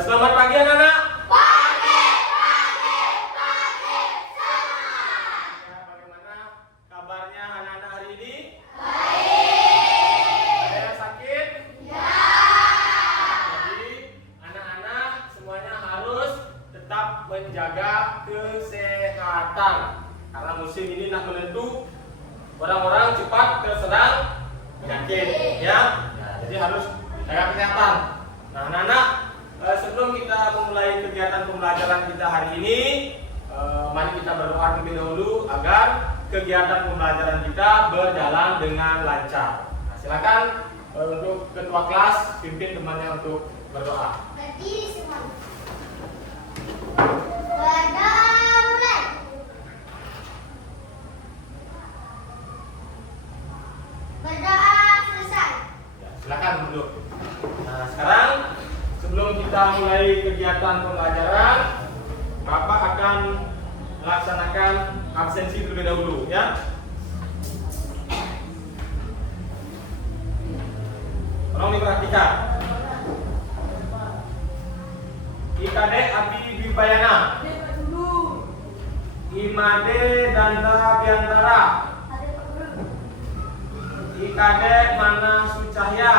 Selamat pagi anak-anak. Pagi. Bagaimana kabarnya anak-anak hari ini? Baik. Ada yang sakit? Ya. Jadi anak-anak semuanya harus tetap menjaga kesehatan. Karena musim ini nak menentu, orang-orang cepat terserang penyakit, ya. Jadi harus jaga kesehatan. Nah, anak-anak, sebelum kita memulai kegiatan pembelajaran kita hari ini, mari kita berdoa terlebih dahulu agar kegiatan pembelajaran kita berjalan dengan lancar. Nah, silakan untuk ketua kelas pimpin temannya untuk berdoa. Berdiri semua. Berdoa mulai. Berdoa selesai. Ya, silakan duduk. Nah, sekarang sebelum kita mulai kegiatan pembelajaran, Bapak akan melaksanakan absensi terlebih dahulu, ya. Tolong diperhatikan. IKD Abi Bipayana, Imade Danda Biantara, IKD Mana Sucahya,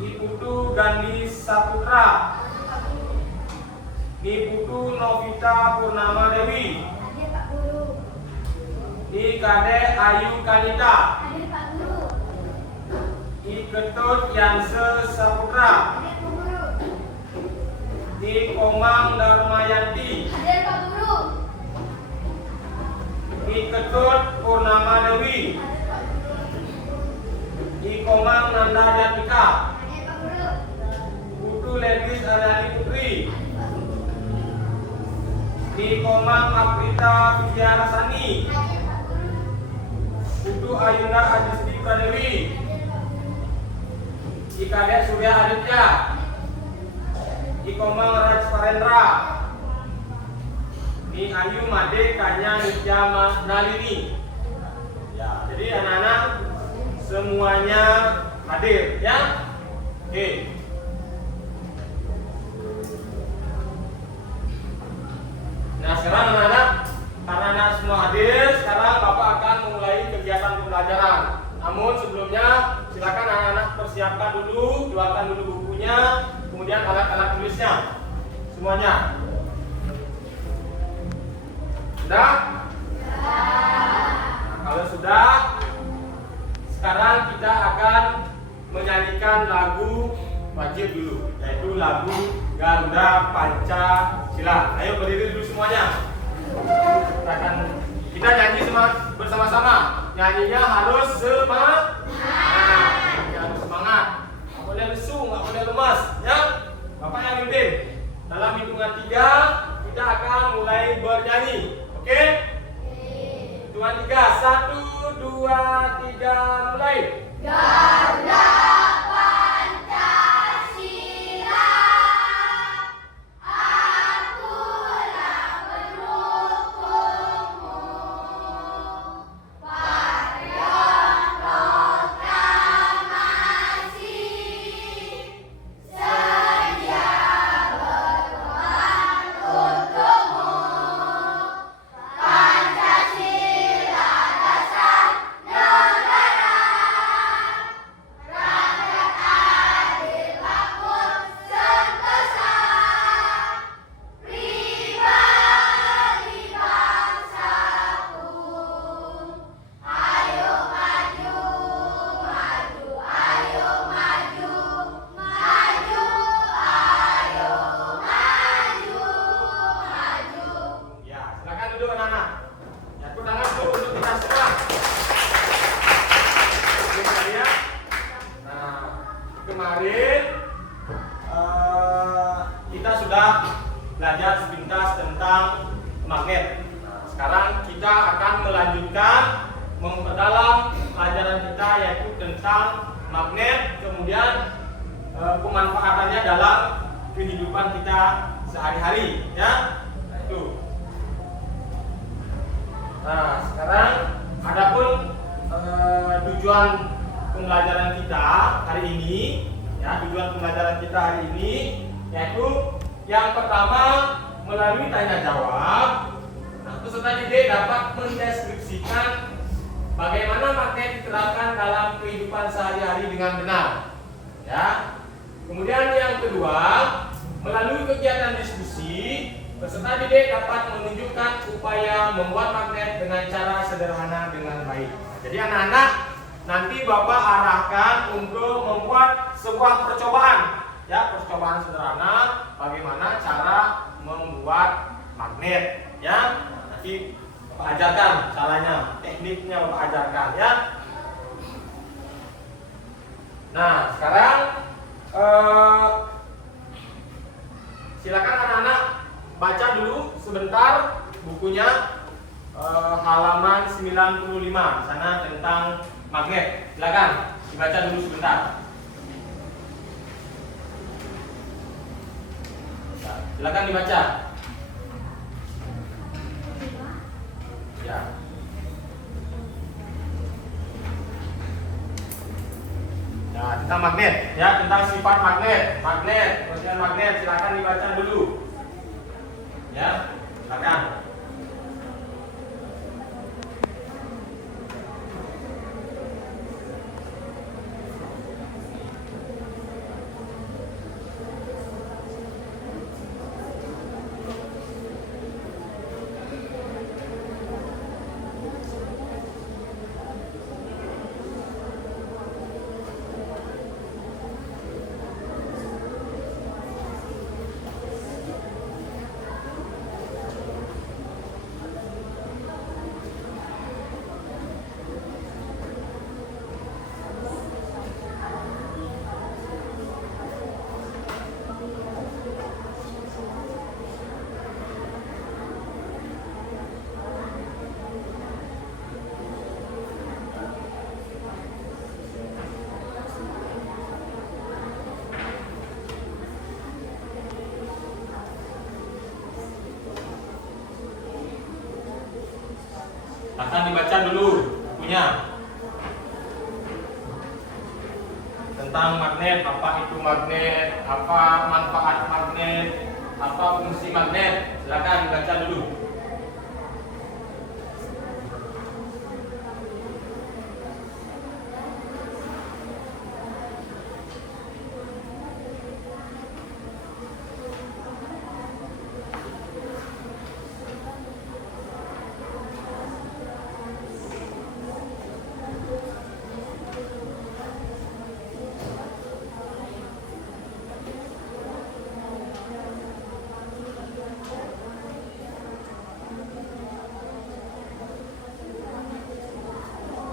Iputu Gandhi Saputra, Iputu Novita Purnama Dewi, IKD Ayu Kanita, Iketut Yanse Saputra, Komang Darmayanti, Iketut Purnama Dewi, Komang Nanda Jatika, Putu Legis Aryani Putri, Komang Aprita Vidyarasani, Putu Ayunda Adisti Pradewi, Kadek Surya Aditya, Komang Raj Parendra, Ayu Made Kanya Nitya Nalini. Ya, jadi anak-anak semuanya hadir, ya. Oke. Nah, sekarang anak-anak, karena anak semua hadir, sekarang Bapak akan memulai kegiatan pembelajaran. Namun sebelumnya, silakan anak-anak persiapkan dulu, keluarkan dulu bukunya, kemudian alat-alat tulisnya, semuanya. Sudah? Nah, kalau sudah, sekarang kita akan menyanyikan lagu wajib dulu, yaitu lagu Garuda Pancasila. Ayo berdiri dulu semuanya. Kita nyanyi bersama-sama. Nyanyinya harus semangat. Harus semangat. Nggak boleh lesu, nggak boleh lemas, ya. Bapak yang pimpin. Dalam hitungan 3 kita akan mulai bernyanyi. Oke? Hitungan 3, 1, 2, 3, mulai. Garuda Pancasila, akulah pendukungmu. Patriot proklamasi, sedia berkorban untukmu. Pancasila dasar negara, rakyat adil makmur sentosa, pribadi bangsaku. Ayo maju, maju, ayo maju, maju, ayo maju, maju. Ya, silakan duduk anak-anak. Ya, tepuk tangan dulu untuk kita semua. Oke, kalian. Nah, kemarin kita sudah belajar sepintas tentang magnet. Nah, sekarang kita akan melanjutkan memperdalam pelajaran kita, yaitu tentang magnet, kemudian pemanfaatannya dalam kehidupan kita sehari-hari, ya. Nah, itu. Nah, sekarang adapun tujuan pembelajaran kita hari ini Ya, tujuan pembelajaran kita hari ini yaitu yang pertama melalui tanya jawab. Nah, peserta didik dapat mendeskripsikan bagaimana magnet diterapkan dalam kehidupan sehari-hari dengan benar. Ya. Kemudian yang kedua, melalui kegiatan diskusi, peserta didik dapat menunjukkan upaya membuat magnet dengan cara sederhana dengan baik. Jadi anak-anak, nanti Bapak arahkan untuk membuat sebuah percobaan. Ya, percobaan sederhana bagaimana cara membuat magnet. Ya, nanti Bapak ajarkan caranya, tekniknya Bapak ajarkan ya. Nah, sekarang silakan anak-anak baca dulu sebentar bukunya halaman 95 di sana tentang magnet. Silakan dibaca dulu sebentar. Silakan dibaca. Ya. Nah, tentang magnet, ya, tentang sifat magnet, pengertian magnet, silakan dibaca dulu. Ya, silakan. Akan dibaca dulu bukunya tentang magnet, apa itu magnet, apa manfaat magnet, apa fungsi magnet. Silakan dibaca dulu.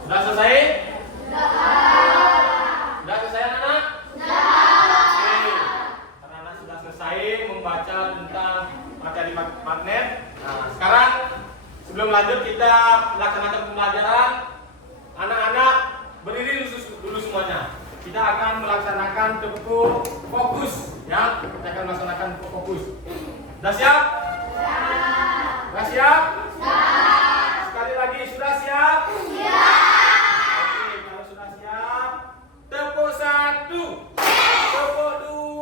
Sudah selesai? Sudah selesai anak-anak? Oke. Anak-anak sudah selesai membaca tentang materi magnet. Nah, sekarang sebelum lanjut kita melaksanakan pembelajaran, anak-anak berdiri dulu semuanya. Kita akan melaksanakan tepuk fokus, ya. Kita akan melaksanakan tepuk fokus. Sudah siap? Sudah siap? Sekali lagi, sudah siap? Oke, kalau sudah siap, tepuk 1, tepuk 2,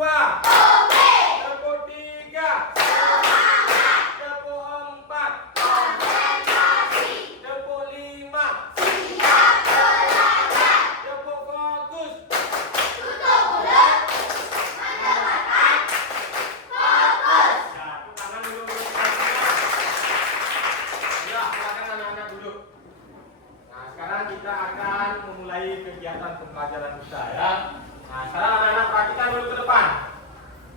tepuk 3, tepuk 4, tepuk 5, tepuk fokus. Ya, tangan dulu. Ya, silakan anak-anak duduk. Nah, sekarang kita akan memulai kegiatan pembelajaran kita ya. Nah, sekarang anak-anak perhatikan dulu ke depan.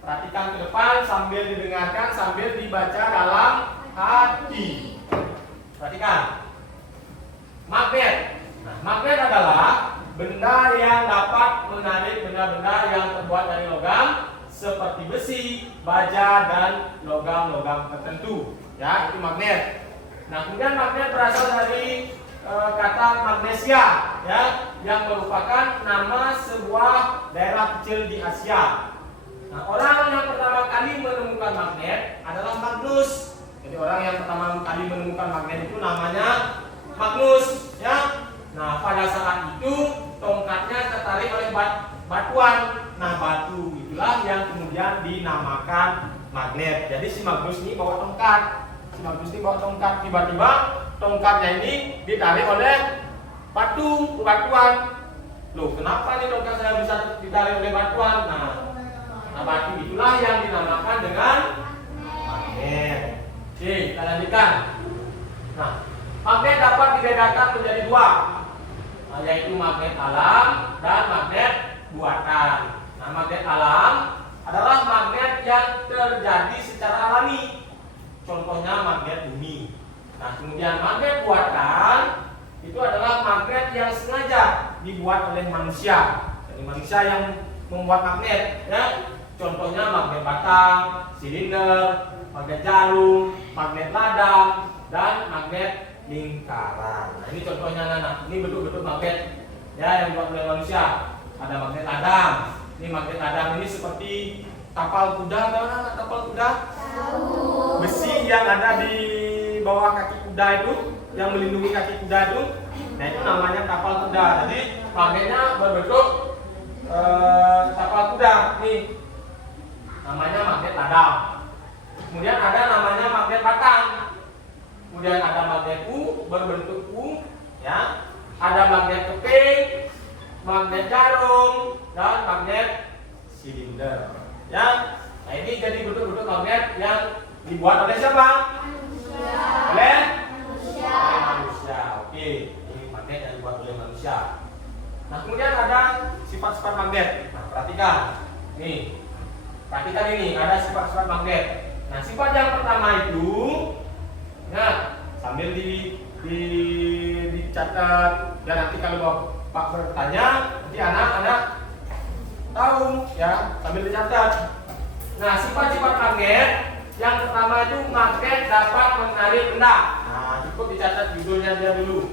Perhatikan ke depan sambil didengarkan, sambil dibaca dalam hati. Perhatikan. Magnet. Nah, magnet adalah benda yang dapat menarik benda-benda yang terbuat dari logam seperti besi, baja, dan logam-logam tertentu. Ya, itu magnet. Nah, kemudian magnet berasal dari kata magnesia, ya, yang merupakan nama sebuah daerah kecil di Asia. Nah, orang yang pertama kali menemukan magnet adalah Magnus. Jadi orang yang pertama kali menemukan magnet itu namanya Magnus, ya. Nah, pada saat itu tongkatnya tertarik oleh batuan. Nah, batu. Itulah yang kemudian dinamakan magnet. Jadi si Magnus ini bawa tongkat. Tiba-tiba tongkatnya ini ditarik oleh batuan. Loh, kenapa nih tongkat saya bisa ditarik oleh batuan? Nah, batu itulah yang dinamakan dengan magnet. Oke, kita lanjutkan. Nah, magnet dapat dibedakan menjadi dua, yaitu magnet alam dan magnet buatan. Nah, magnet alam adalah magnet yang terjadi secara alami. Contohnya magnet bumi. Nah, kemudian magnet buatan itu adalah magnet yang sengaja dibuat oleh manusia. Jadi manusia yang membuat magnet, ya. Contohnya magnet batang, silinder, magnet jarum, magnet ladang, dan magnet lingkaran. Nah, ini contohnya anak. Ini bentuk-bentuk magnet ya yang dibuat oleh manusia. Ada magnet ladang. Ini magnet ladang ini seperti tapal kuda, tahu nggak tapal kuda? Besi yang ada di bawah kaki kuda itu, yang melindungi kaki kuda itu. Nah, itu namanya tapal kuda. Jadi magnetnya berbentuk tapal kuda. Nih namanya magnet ladang. Kemudian ada namanya magnet batang. Kemudian ada magnet U berbentuk U, ya. Ada magnet keping, magnet jarum, dan magnet silinder. Ya. Nah, ini jadi bentuk-bentuk magnet yang dibuat oleh siapa? Oleh manusia. Oke, ini magnet yang dibuat oleh manusia. Nah, kemudian ada sifat-sifat magnet. Nah, perhatikan. Nih. Perhatikan ini, ada sifat-sifat magnet. Nah, sifat yang pertama itu, nah, sambil dicatat, dan nanti kalau Pak bertanya, nanti anak-anak tahu, ya, sambil dicatat. Nah, sifat-sifat magnet yang pertama itu magnet dapat menarik benda. Nah, cukup dicatat judulnya dia dulu.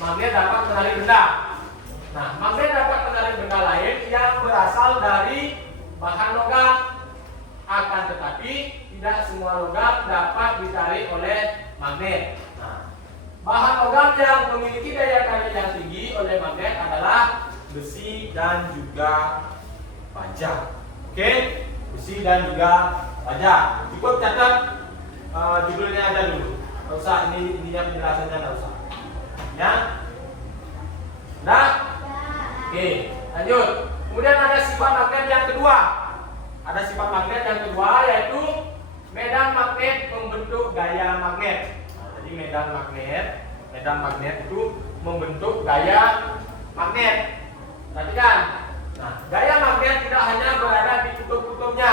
Magnet dapat menarik benda. Nah, magnet dapat menarik benda lain yang berasal dari bahan logam. Akan tetapi tidak semua logam dapat ditarik oleh magnet. Nah, bahan logam yang memiliki daya tarik yang tinggi oleh magnet adalah besi dan juga baja. Oke, besi dan juga baja. Cukup catat judulnya aja dulu. Nggak usah ini penjelasannya nggak usah. Ya, nah, oke, lanjut. Kemudian ada sifat magnet yang kedua. Ada sifat magnet yang kedua yaitu medan magnet membentuk gaya magnet. Nah, jadi medan magnet itu membentuk gaya magnet. Perhatikan. Nah, gaya magnet tidak hanya berada di kutub-kutubnya.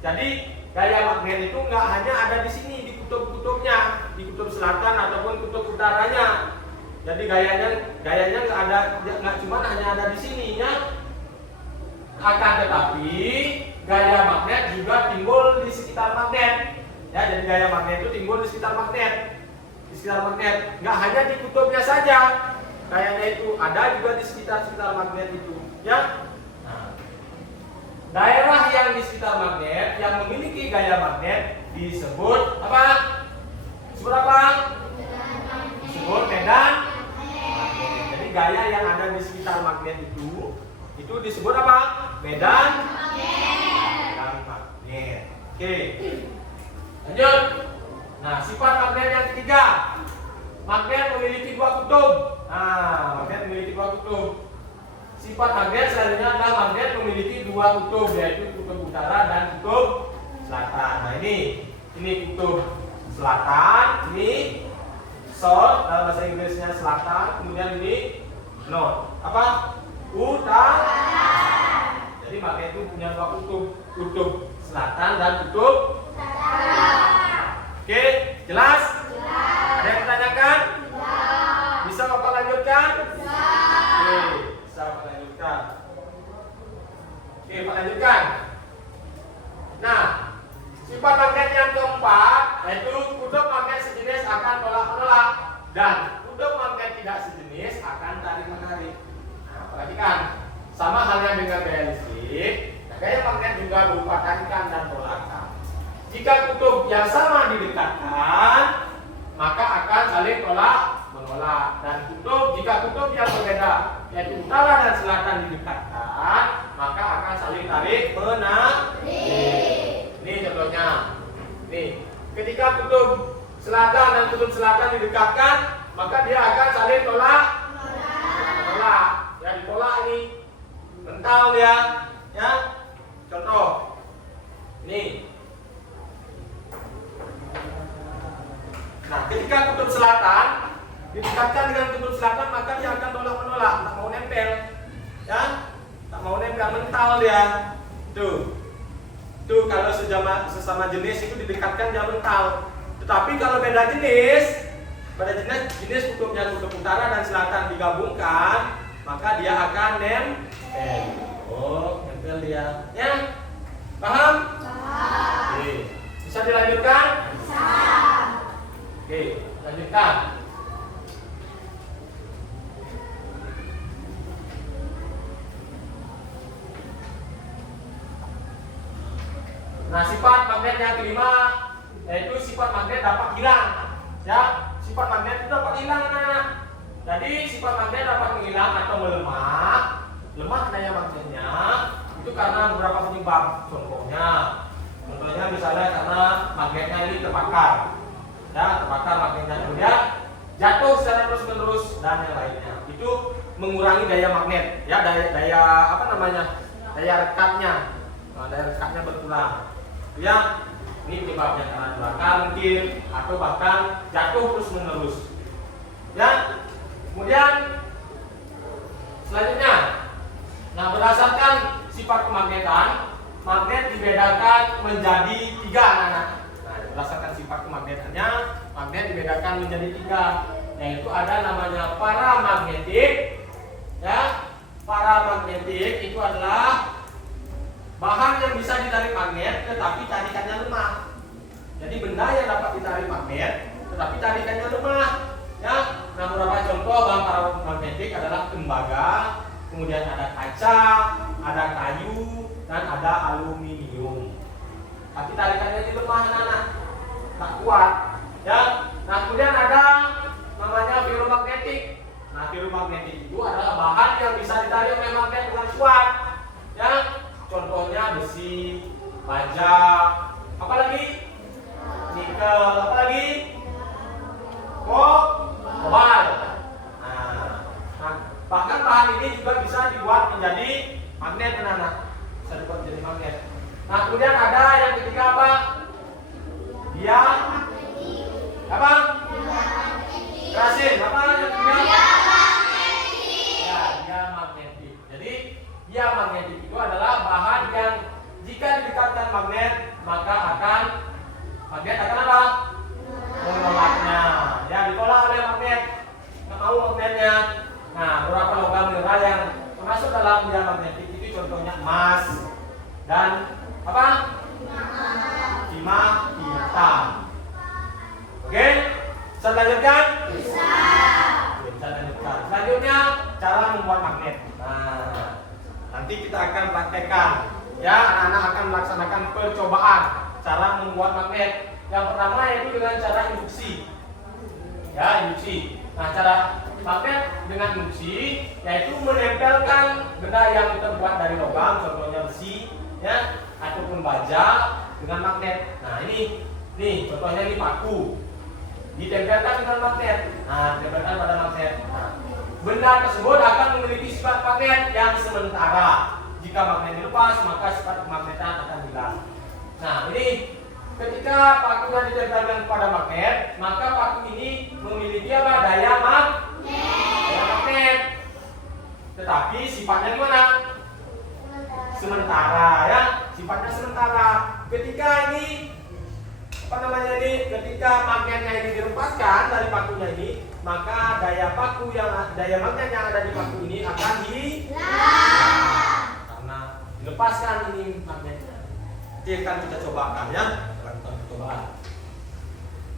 Jadi gaya magnet itu nggak hanya ada di sini di kutub-kutubnya, di kutub selatan ataupun kutub utaranya. Jadi gayanya nggak cuma hanya ada di sini, ya. Akan tetapi gaya magnet juga timbul di sekitar magnet. Ya, jadi gaya magnet itu timbul di sekitar magnet. Di sekitar magnet, nggak hanya di kutubnya saja. Gayanya itu ada juga di sekitar magnet itu, ya. Nah, daerah yang di sekitar magnet yang memiliki gaya magnet disebut apa? Disebut apa? Disebut medan magnet. Jadi gaya yang ada di sekitar magnet itu disebut apa? Medan magnet. Oke. Lanjut. Nah, sifat magnet yang ketiga. Magnet memiliki dua kutub. Nah, magnet memiliki dua kutub. Sifat magnet selanjutnya adalah magnet memiliki dua kutub, yaitu kutub utara dan kutub selatan. Nah, ini kutub selatan, ini south, dalam bahasa Inggrisnya selatan, kemudian ini north. Apa? Utara. Jadi magnet itu punya dua kutub selatan dan kutub utara. Oke, jelas? Ada yang ditanyakan? Bisa Bapak lanjutkan? Oke, bisa Bapak lanjutkan. Oke, Pak lanjutkan. Nah, sifat magnet yang keempat yaitu kutub magnet sejenis akan tolak-menolak dan kutub magnet tidak sejenis akan tarik-menarik. Nah, perhatikan, sama halnya dengan gaya listrik, gaya magnet juga berupa tarikan dan tolakan. Jika kutub yang sama didekatkan, maka akan saling tolak-menolak. Dan jika kutub yang berbeda, yaitu utara dan selatan didekatkan, maka akan saling saling tarik menarik. Ini contohnya. Nih, ketika kutub selatan dan kutub selatan didekatkan, maka dia akan saling tolak. Ya, ditolak ini. Mental dia, ya. Contoh. Nih. Nah, ketika kutub selatan didekatkan dengan kutub selatan, maka dia akan tolak-menolak, tak mau nempel. Ya? Tak mau nempel, mental dia. Tuh kalau sesama jenis itu didekatkan dia mental. Tetapi kalau beda jenis, pada jenis kutubnya kutub utara dan selatan digabungkan, maka dia akan nempel. Oh, nempel dia. Ya? Paham? Oke. Bisa dilanjutkan? Bisa. Oke, lanjutkan. Nah, sifat magnet yang kelima yaitu sifat magnet dapat hilang. Ya, sifat magnet itu dapat hilang, anak-anak. Jadi sifat magnet dapat menghilang atau melemah. Lemah daya magnetnya itu karena beberapa penyebab. Contohnya misalnya karena magnetnya ini terbakar. Ya, terbakar magnetnya, kemudian jatuh secara terus-menerus dan yang lainnya. Itu mengurangi daya magnet. Ya, daya apa namanya? Daya rekatnya. Nah, daya rekatnya berkurang. Ya, ini penyebabnya karena terbakar mungkin atau bahkan jatuh terus-menerus. Ya. Kemudian selanjutnya, nah berdasarkan sifat kemagnetan, magnet dibedakan menjadi 3, anak-anak. Nah, berdasarkan sifat kemagnetannya, magnet dibedakan menjadi 3, yaitu ada namanya paramagnetik. Ya, paramagnetik itu adalah bahan yang bisa ditarik magnet, tetapi tarikannya lemah. Jadi benda yang dapat ditarik magnet, tetapi tarikannya lemah. Ya, nah beberapa contoh bahan paramagnetik adalah tembaga, kemudian ada kaca, ada kayu, dan ada aluminium. Tapi tarikannya ini lemah, anak-anak, tak kuat. Ya, nah kemudian ada namanya ferromagnetik. Nah, ferromagnetik itu adalah bahan yang bisa ditarik oleh magnet dengan kuat. Ya, contohnya besi, baja, apalagi nikel, apalagi kobalt. Nah, bahkan bahan ini juga bisa dibuat menjadi magnet, anak-anak. Bisa dibuat menjadi magnet. Nah, kemudian ada yang ketiga apa? Dia apa? Kerasin. Apa yang ketiga? Ya, dia magnetik. Jadi dia magnetik itu adalah bahan yang jika didekatkan magnet, maka magnet akan apa? Menolaknya. Ya, ditolak oleh magnet. Nggak mau magnetnya. Nah, beberapa logam mineral yang termasuk dalam dia magnetik itu contohnya emas dan apa? Timah hitam. Oke? Bisa lanjutkan? Bisa. Bisa lanjutkan. Selanjutnya cara membuat magnet. Nah, nanti kita akan praktekkan. Ya, anak-anak akan melaksanakan percobaan cara membuat magnet. Yang pertama yaitu dengan cara induksi. Ya, induksi. Nah, cara magnet dengan induksi yaitu menempelkan benda yang kita buat dari logam, contohnya besi, ya, ataupun baja dengan magnet. Nah, ini nih contohnya ini paku. Ditempelkan dengan magnet. Nah, ditempelkan pada magnet. Nah, benda tersebut akan memiliki sifat magnet yang sementara. Jika magnet dilepas, maka sifat kemagnetan akan hilang. Nah, ini ketika pakunya ditempelkan pada magnet, maka paku ini memiliki apa? Daya magnet. Tetapi sifatnya gimana? Sementara, ya. Sifatnya sementara. Ketika ini ketika magnetnya ini dilepaskan dari pakunya ini, maka daya magnet yang ada di paku ini akan hilang. Karena dilepaskan ini magnetnya. Itu akan kita cobakan, ya.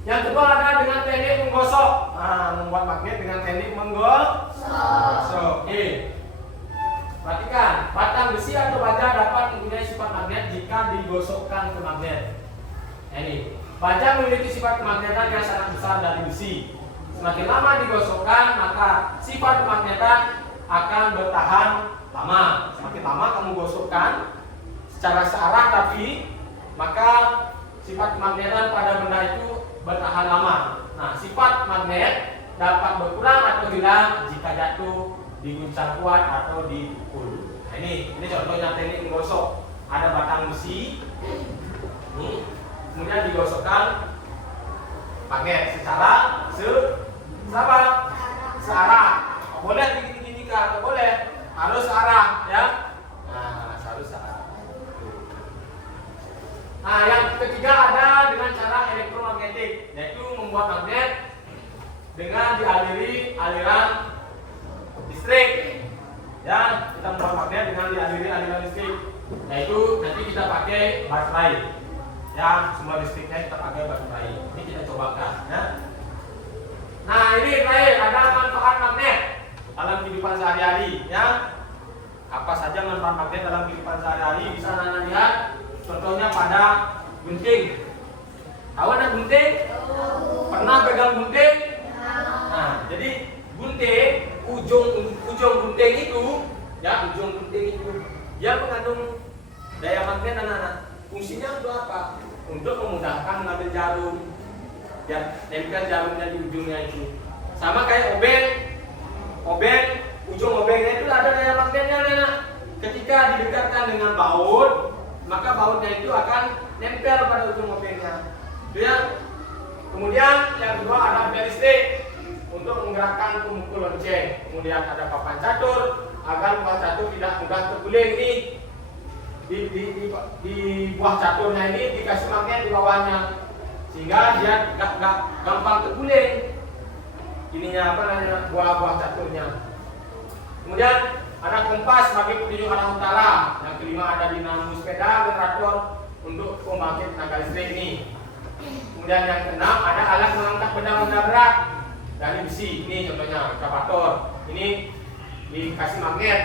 Yang kedua ada dengan teknik menggosok. Nah, membuat magnet dengan teknik menggosok. Oke. Perhatikan, batang besi atau baja dapat mempunyai sifat magnet jika digosokkan ke magnet. Ini, baja memiliki sifat kemagnetan yang sangat besar dari besi. Semakin lama digosokkan, maka sifat kemagnetan akan bertahan lama. Semakin lama kamu gosokkan, secara searah, tapi maka sifat magnetan pada benda itu bertahan lama. Nah, sifat magnet dapat berkurang atau hilang jika jatuh, diguncang kuat atau dipukul. Nah, ini contohnya teknik menggosok. Ada batang besi, ini, kemudian digosokkan magnet secara searah. Boleh begini-gini kan? Boleh, harus searah ya. Nah, harus searah. Nah, yang ketiga ada dengan cara elektromagnetik, yaitu membuat magnet dengan dialiri aliran listrik. Ya, kita membuat magnet dengan dialiri aliran listrik, yaitu nanti kita pakai baterai. Ya, semua listriknya kita pakai baterai. Ini kita cobakan. Ya. Nah, ini terakhir ada manfaat magnet dalam kehidupan sehari-hari. Ya, apa saja manfaat magnet dalam kehidupan sehari-hari? Bisa Anda lihat. Contohnya pada gunting. Tahu anak gunting? Pernah pegang gunting? Nah, jadi gunting, ujung gunting itu, ya ujung gunting itu, dia mengandung daya magnet anak-anak. Fungsinya untuk apa? Untuk memudahkan mengambil jarum. Ya, nempel jarumnya di ujungnya itu. Sama kayak obeng, ujung obengnya itu ada daya magnetnya anak-anak. Ketika didekatkan dengan baut, maka bautnya itu akan nempel pada ujung obengnya. Itu ya. Kemudian yang kedua ada bel listrik untuk menggerakkan pemukul lonceng. Kemudian ada papan catur agar buah catur tidak mudah terguling. Ini di buah caturnya ini dikasih magnet di bawahnya sehingga dia gak gampang terguling. Ininya apa namanya, buah caturnya. Kemudian ada kompas sebagai petunjuk arah utara. Yang kelima ada dinamo sepeda generator untuk pembangkit tenaga listrik ini. Kemudian yang keenam ada alat mengangkat benda-benda berat dari besi. Ini contohnya ekskavator. Ini dikasih magnet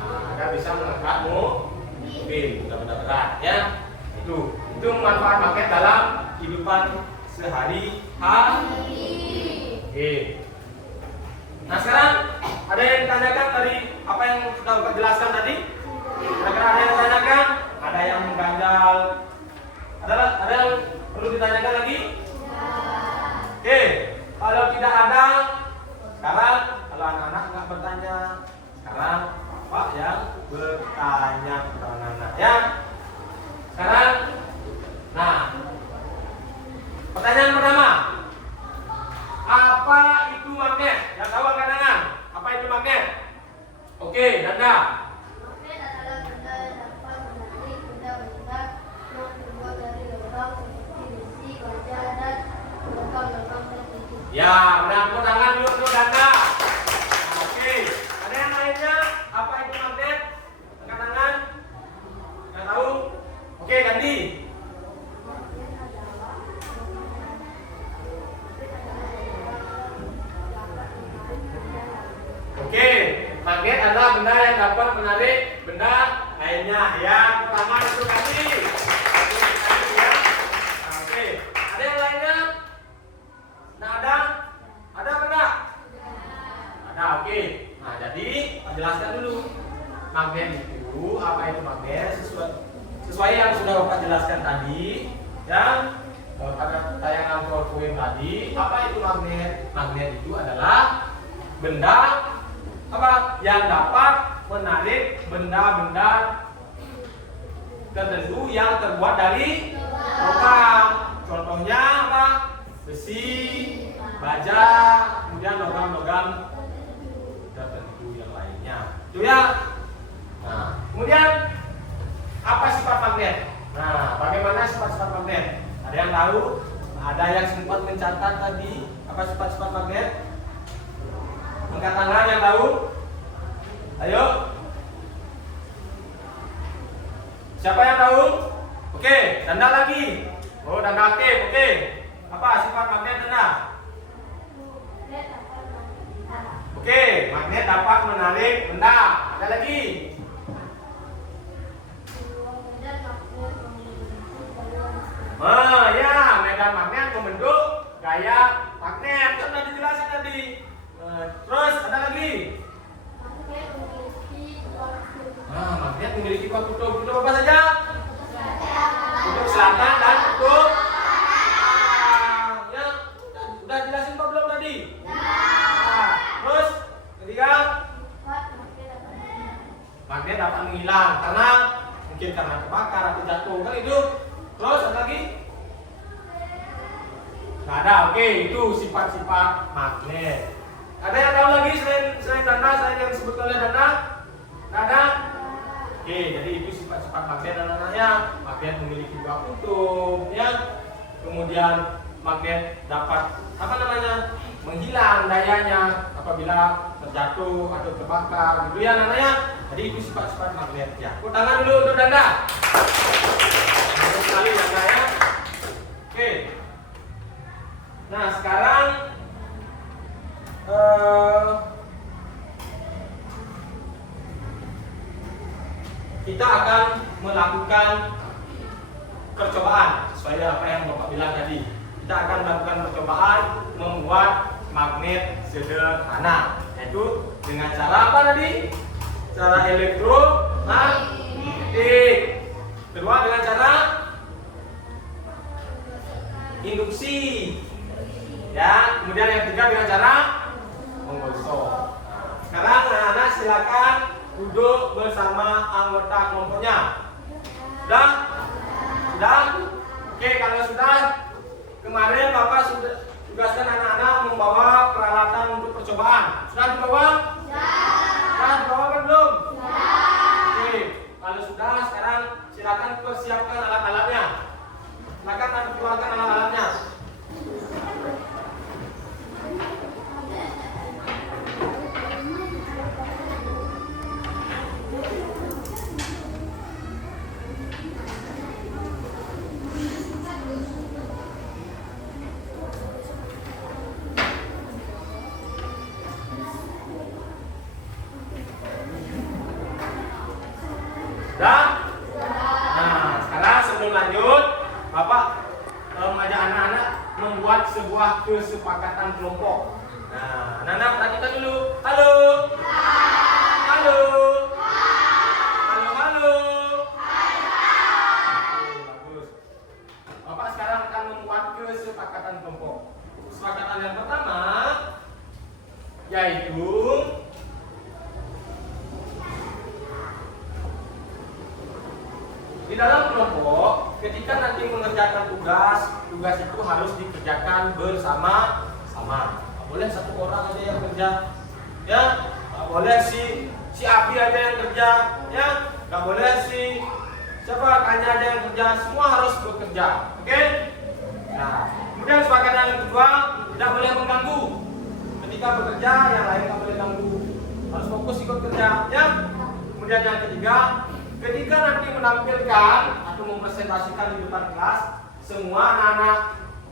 agar bisa mengangkat mobil benda-benda berat. Ya, itu manfaat magnet dalam kehidupan sehari-hari. Oke. Nah, sekarang ada yang ditanyakan dari apa yang sudah Bapak jelaskan tadi? Kira-kira ada yang ditanyakan? Ada yang mengganjal? Ada yang perlu ditanyakan lagi? Oke. Kalau tidak ada, sekarang kalau anak-anak nggak bertanya, sekarang Bapak yang bertanya kepada anak-anak ya. Sekarang, nah, pertanyaan pertama. Apa itu magnet? Yang tahu angkat tangan. Apa itu magnet? Oke, Nanda. Magnet adalah benda yang dapat menarik benda-benda yang terbuat dari logam seperti besi, baja, dan logam-logam tertentu. Ya, benar. Tepuk tangan dulu Nanda. Oke. Ada yang lainnya? Apa itu magnet? Angkat tangan. Yang tahu? Oke, Gandhi. Oke, magnet adalah benda yang dapat menarik benda lainnya. Yang pertama itu tadi. Ya. Oke, ada yang lainnya? Nah, ada benda? Ada, oke. Nah, jadi jelaskan dulu. Magnet itu, apa itu magnet? Sesuai yang sudah Bapak jelaskan tadi, ya. Pada tayangan PowerPoint tadi, apa itu magnet? Magnet itu adalah benda apa yang dapat menarik benda-benda tertentu yang terbuat dari logam. Contohnya apa? Besi, baja, kemudian logam-logam tertentu yang lainnya. Itu ya. Nah, kemudian apa sifat magnet? Nah, bagaimana sifat-sifat magnet? Ada yang tahu? Ada yang sempat mencatat tadi apa sifat-sifat magnet? Angkat tangan yang tahu? Ayo. Siapa yang tahu? Oke, Danda lagi. Oh, Danda aktif. Oke. Apa sifat magnet Danda? Oke, magnet dapat menarik benda. Ada lagi? Ya, medan magnet membentuk gaya magnet. Kan sudah dijelasin tadi. Terus ada lagi? Magnet memiliki kuat kutub. Kutub apa saja? selatan dan kutub ya. Udah jelasin apa belum tadi? Nah, terus ketiga, magnet dapat menghilang karena mungkin karena kebakar atau jatuh kan itu. Terus ada lagi? Nggak ada. Oke, itu sifat-sifat magnet. Ada yang tahu lagi selain tanda, selain yang disebut oleh tanda? Nggak ada? Oke, jadi itu sifat-sifat magnet anak-anaknya. Magnet memiliki dua kutub, ya. Kemudian magnet dapat apa namanya? Menghilang dayanya apabila terjatuh atau terbakar, gitu ya anak-anaknya. Jadi itu sifat-sifat magnet ya. Tepuk tangan dulu untuk Danda. Bagus sekali Danda ya. Oke. Nah sekarang kita akan melakukan percobaan sesuai apa yang Bapak bilang tadi. Kita akan melakukan percobaan membuat magnet sederhana, yaitu dengan cara apa tadi? Cara elektromagnetik. Kedua dengan cara induksi. Ya, kemudian yang ketiga dengan cara menggosok. Sekarang anak-anak silakan duduk bersama anggota kelompoknya. Sudah? Sudah? Oke, kalau sudah, kemarin Bapak sudah tugaskan anak-anak membawa peralatan untuk percobaan. Sudah dibawa? Sudah dibawa kan belum? Oke, kalau sudah, sekarang silakan persiapkan alat-alatnya. Silakan keluarkan alat-alatnya. Dah? Nah, sekarang sebelum lanjut, Bapak mengajak anak-anak membuat sebuah kesepakatan kelompok. Nah, anak-anak perhatikan dulu. Halo. Halo. Halo, halo. Bagus. Bapak sekarang akan membuat kesepakatan kelompok. Kesepakatan yang pertama yaitu di dalam kelompok, ketika nanti mengerjakan tugas itu harus dikerjakan bersama-sama. Nggak boleh satu orang aja yang kerja, ya. Nggak boleh si Abi aja yang kerja, ya. Nggak boleh si siapa Kanya aja yang kerja. Semua harus bekerja, oke? Nah, kemudian kesepakatan yang kedua, tidak boleh mengganggu. Ketika bekerja, yang lain nggak boleh ganggu. Harus fokus ikut kerja, ya. Kemudian yang ketiga, ketika nanti menampilkan atau mempresentasikan di depan kelas, semua anak-anak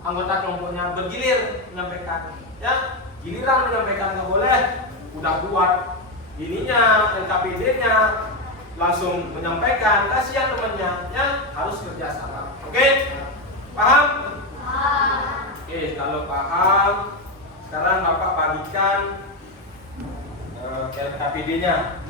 anggota kelompoknya bergilir menyampaikan. Ya, giliran menyampaikan, nggak boleh udah buat ininya, LKPD-nya langsung menyampaikan, kasihan temannya, ya harus kerja sama. Oke, paham? Oke, kalau paham, sekarang Bapak bagikan LKPD-nya.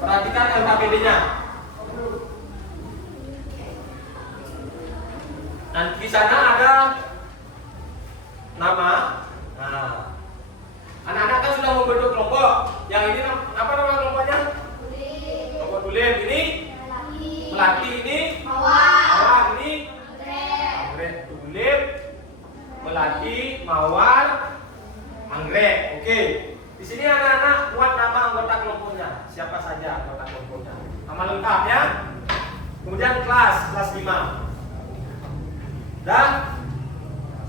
Perhatikan LKPD-nya. Nanti di sana ada nama. Nah, anak-anak kan sudah membentuk kelompok. Yang ini apa nama kelompoknya? Kelompok tulen. Ini melati, ini mawar, ini anggrek. Tulip, melati, mawar, anggrek. Oke. Di sini anak-anak buat nama anggota kelompoknya. Siapa saja anggota kelompoknya. Nama lengkap ya. Kemudian kelas 5. Dan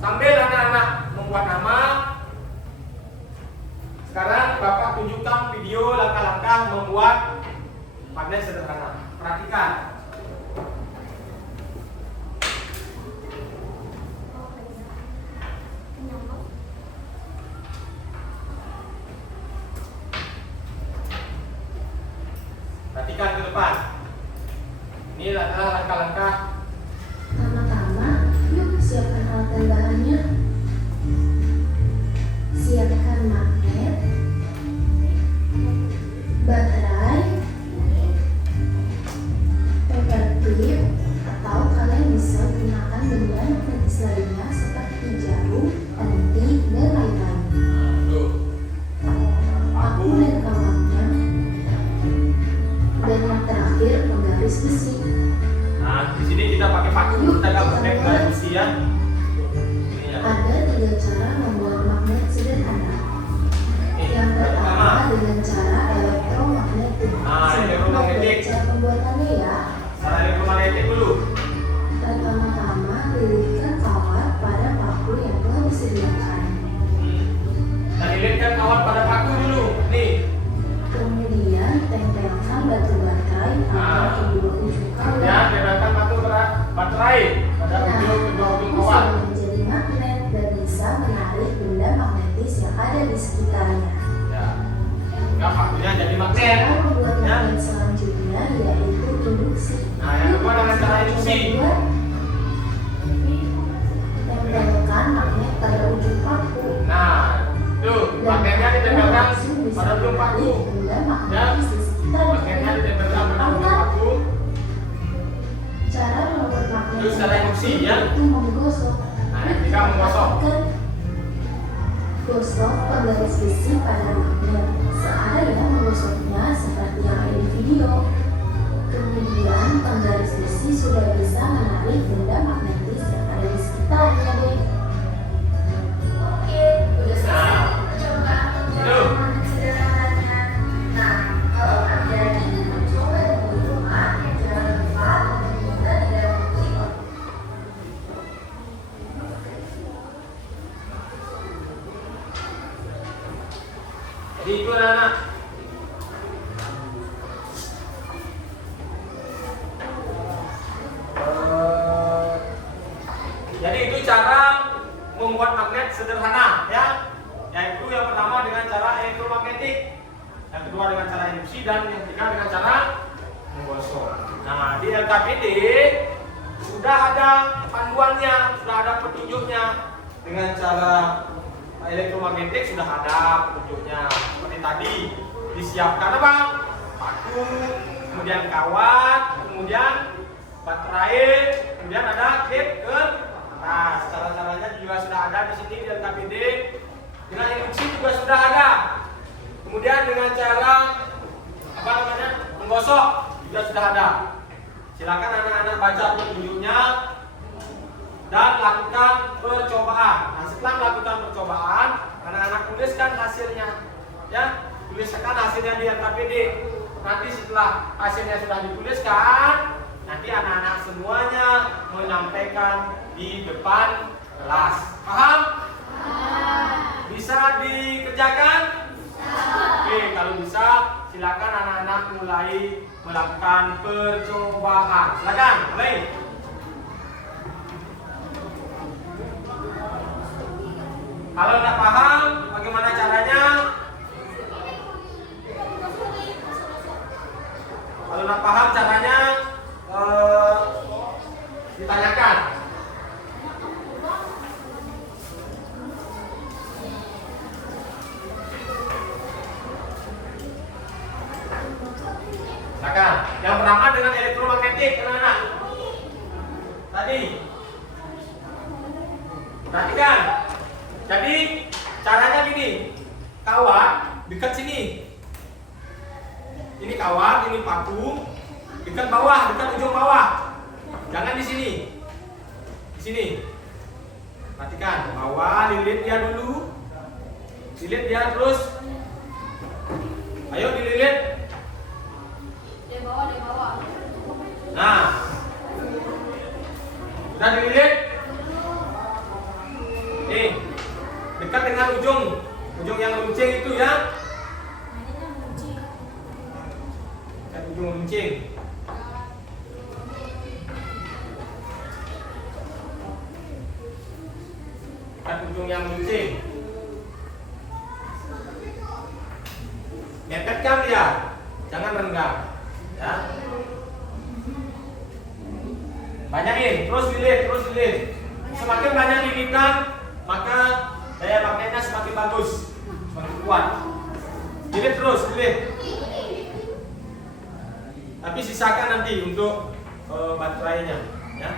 sambil anak-anak membuat nama, sekarang Bapak tunjukkan video langkah-langkah membuat magnet sederhana. Perhatikan. depan. Ini adalah langkah-langkah. Pertama-tama, yuk siapkan alat dan bahannya. Siapkan magnet, baterai, paper clip, atau kalian bisa gunakan benda magnetis lainnya seperti jarum, penti, dan lain-lain. Tuh. Paku dan kawatnya, dan yang terakhir penggaris besi. Nah, di sini kita pakai paku, kita nggak pakai penggaris besi ya. Ini ya. Ada 3 cara membuat magnet sederhana. Yang pertama dengan cara elektromagnetik. Nah, Sebelum elektromagnetik. membaca cara pembuatannya ya. Cara elektromagnetik dulu. Pertama-tama lilitkan kawat pada paku yang telah disediakan. Dan lilitkan kawat pada paku dulu. Nih. Kemudian tempelkan batu baterai pada kedua ujung kawat. Ya, tempelkan batu baterai pada kedua ujung paku kawat. sudah menjadi magnet dan bisa menarik benda magnetis yang ada di sekitarnya. Ya. Enggak pakunya jadi magnet. Cara membuat Ya. magnet selanjutnya yaitu induksi. Nah, yang kedua dengan cara induksi. Tempelkan magnet pada ujung paku. Nah, tuh, magnetnya ditempelkan pada ujung paku. Benda Ya. magnetis di sekitar Magnetnya ditempelkan pada ujung paku. Cara membuat magnet Terus cara induksi, ya. itu menggosok. Nah, yang ketiga menggosok. Gosok penggaris besi pada magnet. Saya menggosoknya seperti yang ada di video. Kemudian penggaris besi sudah bisa menarik benda magnetis yang ada di sekitarnya deh. Oke, udah selesai percobaan Tuh. magnet sederhananya. Nah, kalau Anda ingin mencoba di rumah, jangan lupa menghubungi kita di dalam video. Jadi itu anak. Jadi itu cara membuat magnet sederhana ya. Yaitu yang pertama dengan cara elektromagnetik, yang kedua dengan cara induksi, dan yang ketiga dengan cara menggosok. Nah, di LKPD sudah ada panduannya, sudah ada petunjuknya. Dengan cara elektromagnetik sudah ada petunjuknya. Seperti tadi disiapkan apa? Paku, kemudian kawat, kemudian baterai, kemudian ada klip ke atas. Cara-caranya juga sudah ada di sini di LKPD. Dengan induksi juga sudah ada. Kemudian dengan cara apa namanya? Menggosok juga sudah ada. Silakan anak-anak baca petunjuknya dan lakukan percobaan. Nah, setelah melakukan percobaan, anak-anak tuliskan hasilnya. Ya, tuliskan hasilnya di LKPD. Nanti setelah hasilnya sudah dituliskan, nanti anak-anak semuanya menyampaikan di depan kelas. Paham? Bisa dikerjakan? Oke, kalau bisa silakan anak-anak mulai melakukan percobaan. Silakan, mulai. Kalau tidak paham, bagaimana caranya? Kalau tidak paham caranya, ditanyakan. Silakan. Yang pertama dengan elektromagnetik, anak-anak. Tadi. Perhatikan. Jadi caranya gini. Kawat dekat sini. Ini kawat, ini paku. Dekat bawah, dekat ujung bawah. Jangan di sini. Di sini. Perhatikan, bawah, lilit dia dulu. Lilit dia terus. Ayo dililit. Di bawah. Nah, sudah dililit. Nih, dekat dengan ujung yang runcing itu ya. Dekat ujung runcing. Dekat ujung yang runcing. Mepetkan dia, jangan renggang. Ya. terus lilit. Semakin banyak lilitan, maka daya magnetnya semakin bagus, semakin kuat. Lilit terus, lilit. Tapi sisakan nanti untuk baterainya, ya.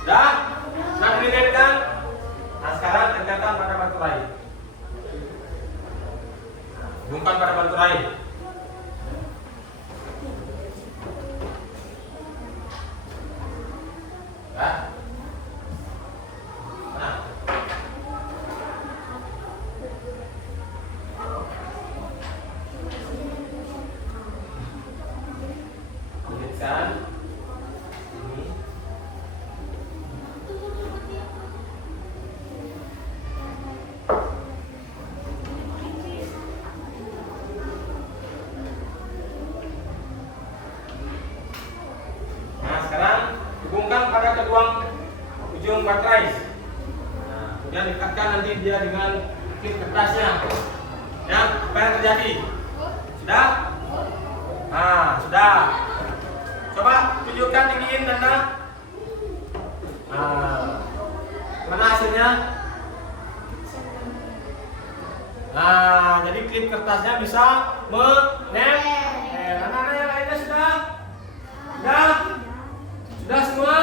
Sudah dililitkan. Nah sekarang tegakkan pada baterai. Hubungkan pada baterai. Ya. Nah. Lilitkan. Hubungkan pada kedua ujung baterai. Nah, kemudian dekatkan nanti dia dengan klip kertasnya. Ya, apa yang terjadi? Sudah? Nah, sudah. Coba tunjukkan tinggiin Nana. Nah, mana hasilnya? Nah, jadi klip kertasnya bisa menempel. Nana yang lainnya sudah? Sudah? Sudah semua?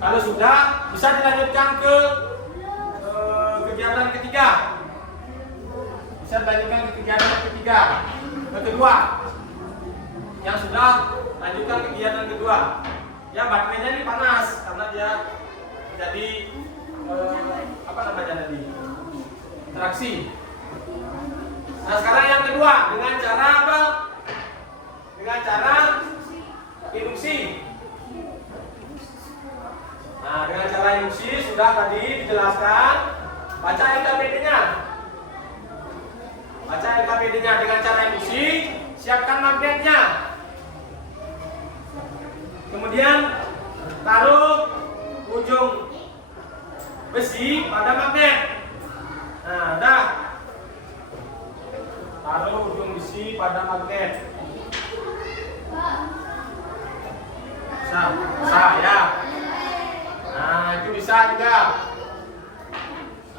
Kalau sudah, bisa dilanjutkan ke kegiatan ketiga. Bisa dilanjutkan ke kegiatan ketiga. Kedua. Yang sudah, lanjutkan kegiatan kedua. Ya, baterainya ini panas karena dia jadi apa namanya tadi? Interaksi. Nah, sekarang yang kedua dengan cara apa? Dengan cara induksi. Nah, dengan cara induksi sudah tadi dijelaskan. Baca LKPD-nya. Baca LKPD-nya dengan cara induksi. Siapkan magnetnya. Kemudian taruh ujung besi pada magnet. Nah, dah. Taruh ujung besi pada magnet. Bisa ya. Nah, itu bisa juga.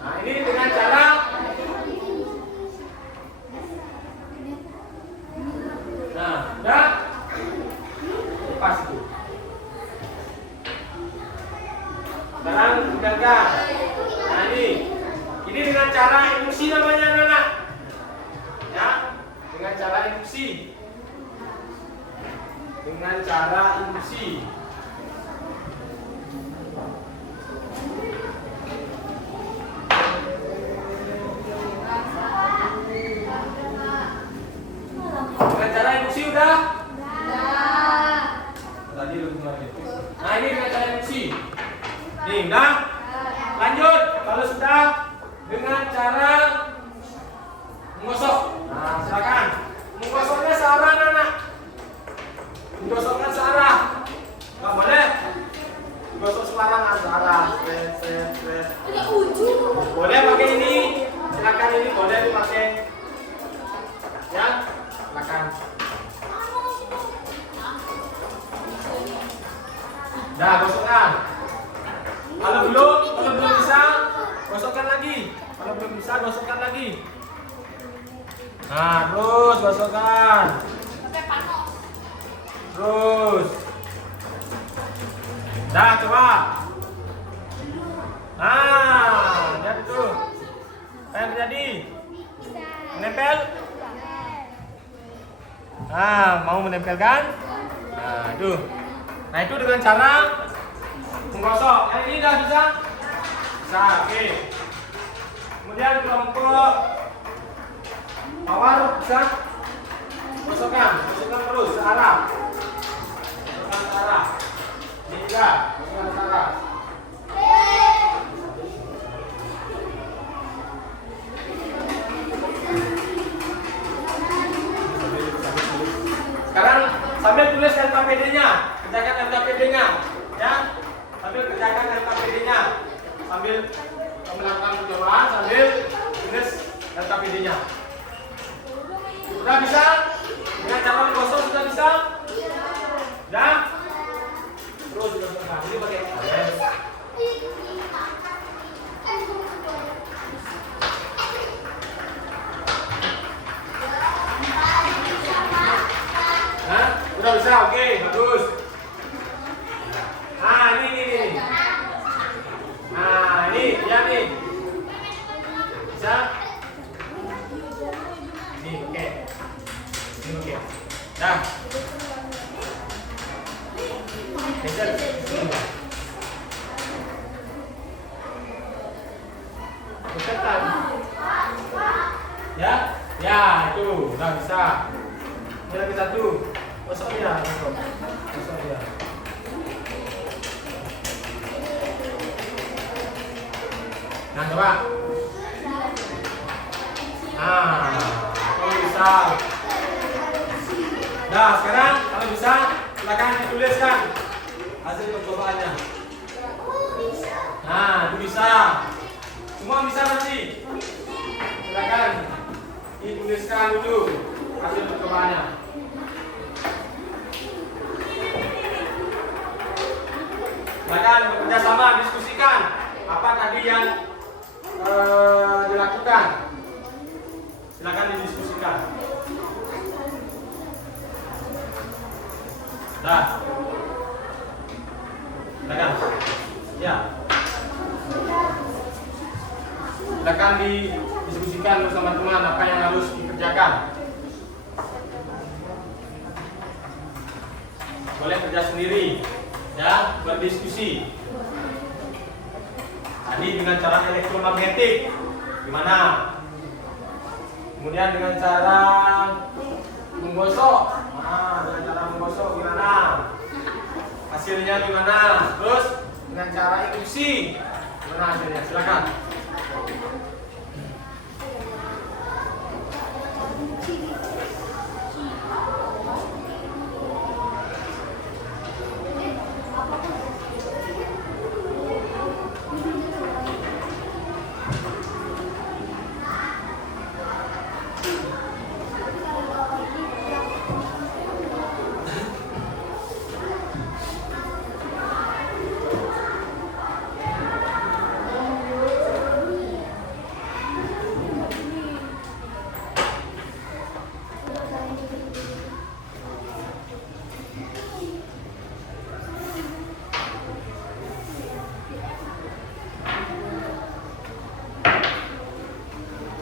Nah, ini dengan cara nah, udah lepas itu. Sekarang tegakkan. Nah, ini dengan cara induksi namanya anak-anak. Ya, dengan cara induksi. Dengan cara induksi. Dengan cara induksi udah? Tadi belum lagi. Nah, ini dengan cara induksi. Nih, udah? Lanjut. Kalau sudah dengan cara menggosok. Nah, silakan. Menggosoknya searah anak. Menggosokkan searah. Nggak boleh. Gosok sembarangan searah. Ada ujung. Boleh pakai ini. Silakan ini boleh dipakai. Ya, silakan. Dah, gosokkan. Kalau belum bisa, gosokkan lagi. Kalau belum bisa, gosokkan lagi. Nah, terus gosokkan. Pakai panos. Terus. Dah, coba. Nah, lihat itu. Apa yang terjadi? Menempel? Nah, mau menempelkan? Nah, itu. Nah, itu dengan cara menggosok. Yang ini dah bisa? Bisa, oke. Kemudian kelompok power bisa? Gosokkan terus searah. Gosokkan searah. Ini juga, gosokkan searah. Sekarang PD-nya sambil melakukan percobaan sambil tulis data PD-nya. Sudah bisa? Dengan cara menggosok sudah bisa? Sudah? Terus digosokkan. Ini pakai lem. Hah? Sudah bisa? Oke, bagus. Nah, ini. Nah, ini, ya nih. Bisa? Nih, oke. Ini oke. Dah. Geser. Geserkan. Ya? Ya, itu. Udah bisa. Ini lagi satu. Gosok dia. Gosok dia. Nah, coba. Nah, kalau bisa. Nah, sekarang kalau bisa, silakan dituliskan hasil percobaannya. Nah, itu bisa. Semua bisa nanti. Silakan dituliskan dulu hasil percobaannya. Silakan bekerja sama, diskusikan apa tadi yang dilakukan. Silakan didiskusikan. Dah. Silakan. Ya. Silakan didiskusikan bersama teman apa yang harus dikerjakan. Boleh kerja sendiri, ya, berdiskusi. Tadi dengan cara elektromagnetik, gimana? Kemudian dengan cara menggosok, dengan cara menggosok gimana? Hasilnya gimana? Terus dengan cara induksi, gimana hasilnya? Silakan.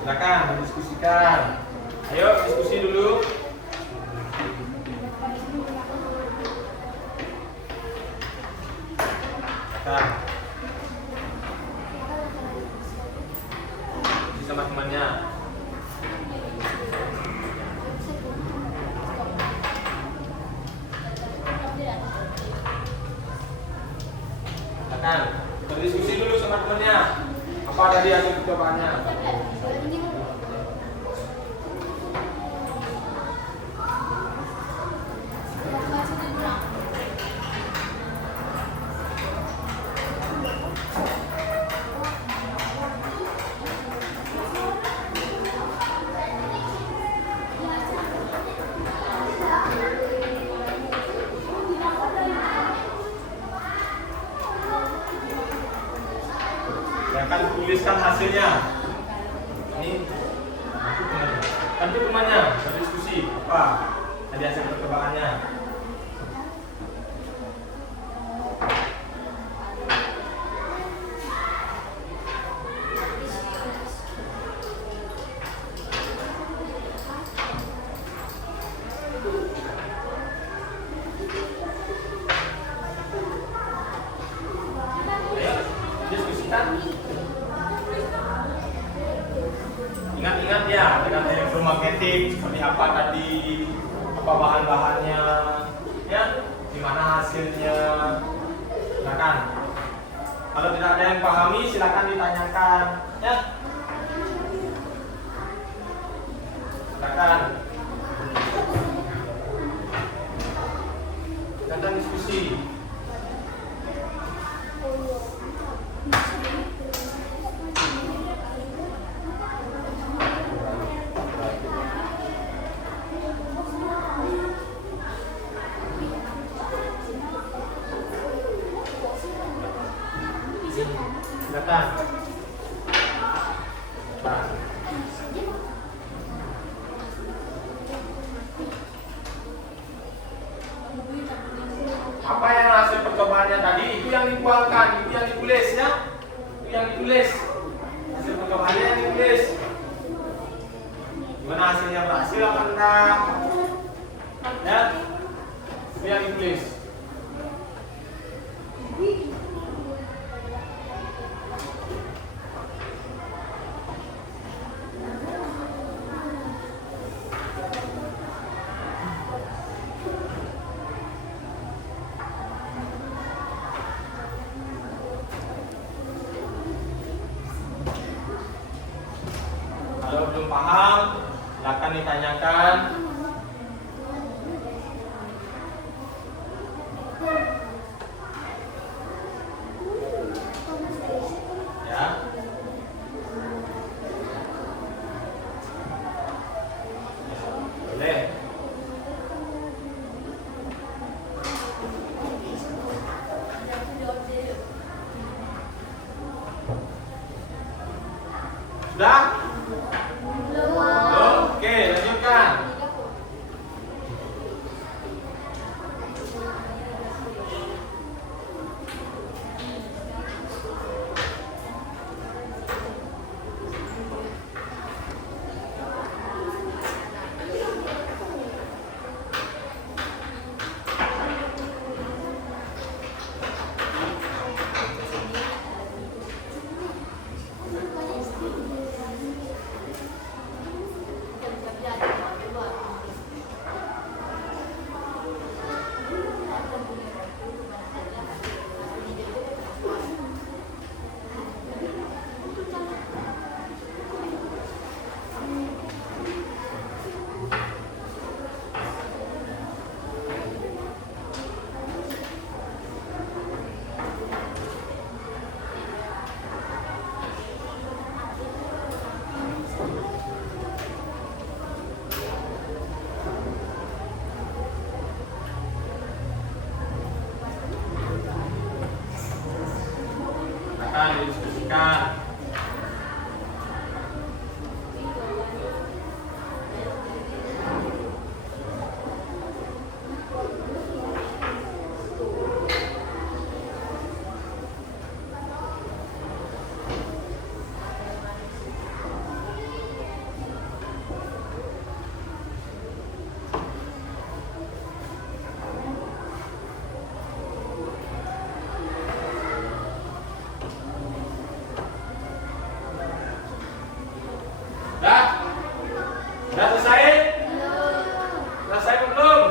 Silakan diskusikan. Ayo diskusi dulu. Silakan. Sama temannya. Silakan berdiskusi dulu sama temannya. Apa tadi hasil percobaannya? Akan tuliskan hasilnya. Ini nanti temannya berdiskusi apa tadi hasil percobaannya. Ayo diskusikan. Ingat-ingat ya dengan elektromagnetik seperti apa tadi, apa bahan-bahannya, ya, gimana hasilnya. Silakan. Kalau tidak ada yang pahami, silakan ditanyakan, ya. Silakan. Silakan diskusi. Silakan. Nah. Apa yang hasil percobaannya tadi itu yang dibuangkan, itu yang ditulis ya. Itu yang ditulis. Hasil percobaannya yang ditulis. Gimana hasilnya, berhasil apa enggak? Ya. Itu yang ditulis. Kalau belum paham, silakan ditanyakan. Ya. Boleh. Sudah? Belum? Oke, lanjutkan. Akan didiskusikan. Dah? Dah selesai? Selesai belum?